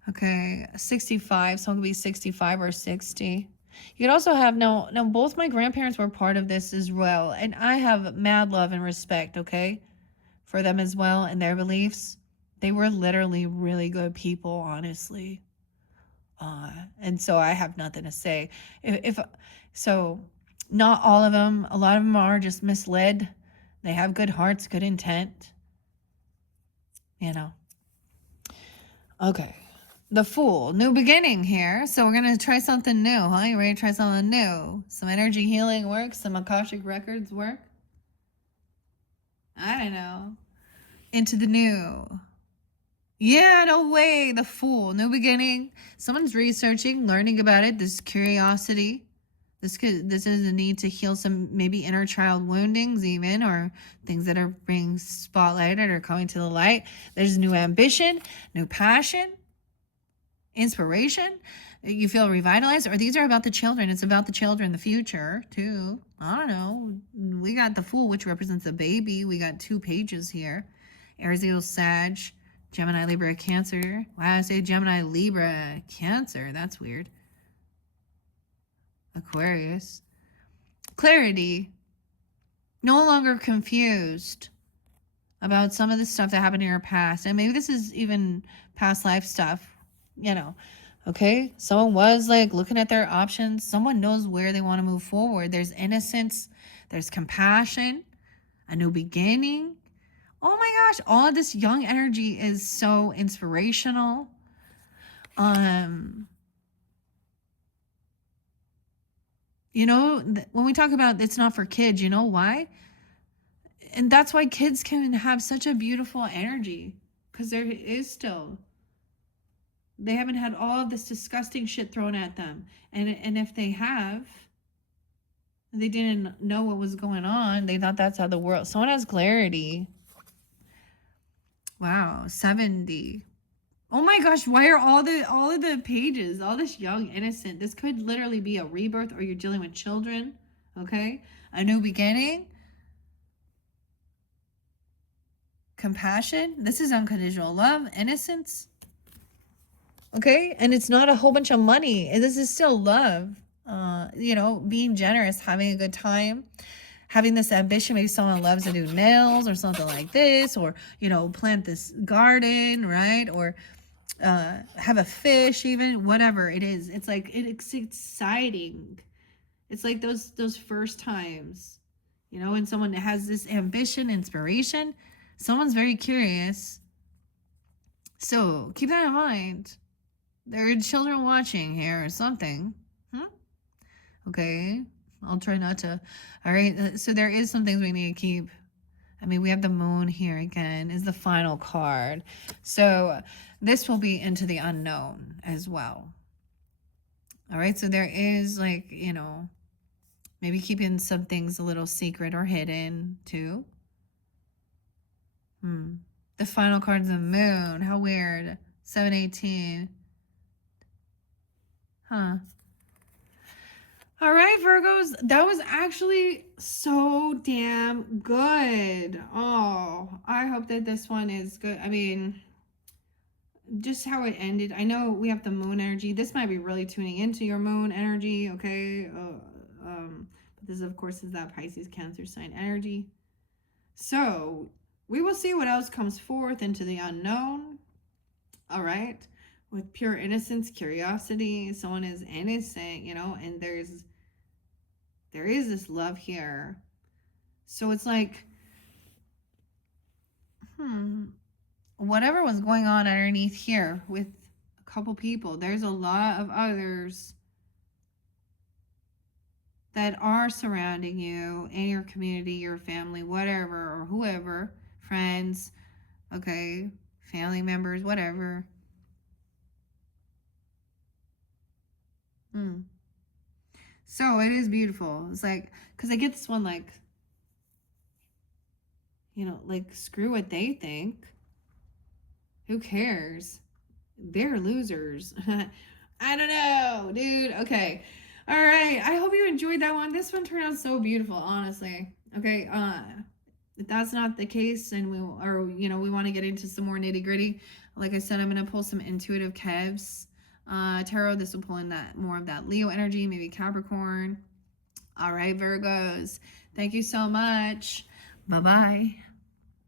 Okay, 65. So it could be 65 or 60. You could also have, no, both my grandparents were part of this as well. And I have mad love and respect, okay, for them as well and their beliefs. They were literally really good people, honestly. And so I have nothing to say. If so, not all of them. A lot of them are just misled. They have good hearts, good intent. You know. Okay. The Fool. New beginning here. So we're going to try something new, huh? You ready to try something new? Some energy healing work? Some Akashic Records work? I don't know. Into the new. Yeah, no way. The Fool. New beginning. Someone's researching, learning about it. This curiosity. This is a need to heal some maybe inner child woundings even, or things that are being spotlighted or coming to the light. There's new ambition, new passion, inspiration. You feel revitalized, or these are about the children. It's about the children, the future too. I don't know. We got the Fool, which represents a baby. We got 2 pages here. Aries, Leo, Sag, Gemini, Libra, Cancer. Wow, I say Gemini, Libra, Cancer. That's weird. Aquarius. Clarity. No longer confused about some of the stuff that happened in your past. And maybe this is even past life stuff, you know. Okay? Someone was like looking at their options. Someone knows where they want to move forward. There's innocence. There's compassion. A new beginning. Oh my gosh, all of this young energy is so inspirational. You know, when we talk about it's not for kids, you know why? And that's why kids can have such a beautiful energy, because there is still, they haven't had all of this disgusting shit thrown at them. And if they have, they didn't know what was going on. They thought that's how the world, someone has clarity. Wow, 70. Oh my gosh, why are all of the pages, all this young innocent? This could literally be a rebirth, or you're dealing with children, okay? A new beginning. compassion. This is unconditional love, innocence. Okay, and it's not a whole bunch of money. This is still love. You know, being generous, having a good time, having this ambition. Maybe someone loves to do nails or something like this, or, you know, plant this garden, right? Or have a fish, even, whatever it is. It's like, it's exciting. It's like those first times, you know, when someone has this ambition, inspiration, someone's very curious. So keep that in mind. There are children watching here or something. Okay, I'll try not to. All right, so there is some things we need to keep. I mean, we have the moon here again, is the final card. So this will be into the unknown as well. All right, so there is, like, you know, maybe keeping some things a little secret or hidden too. The final card's the moon. How weird. 718. Huh. All right, Virgos, that was actually so damn good. Oh, I hope that this one is good. I mean, just how it ended. I know we have the moon energy. This might be really tuning into your moon energy, okay? But this, of course, is that Pisces Cancer sign energy. So we will see what else comes forth into the unknown. All right, with pure innocence, curiosity. Someone is innocent, you know, and there is this love here. So it's like, whatever was going on underneath here with a couple people, there's a lot of others that are surrounding you in your community, your family, whatever, or whoever, friends, okay, family members, whatever. So it is beautiful. It's like, because I get this one, like, you know, like, screw what they think. Who cares? They're losers. I don't know, dude. Okay. All right. I hope you enjoyed that one. This one turned out so beautiful, honestly. Okay. If that's not the case, and we want to get into some more nitty gritty, like I said, I'm gonna pull some intuitive Kevs tarot. This will pull in that more of that Leo energy, maybe Capricorn. All right, Virgos. Thank you so much. Bye-bye.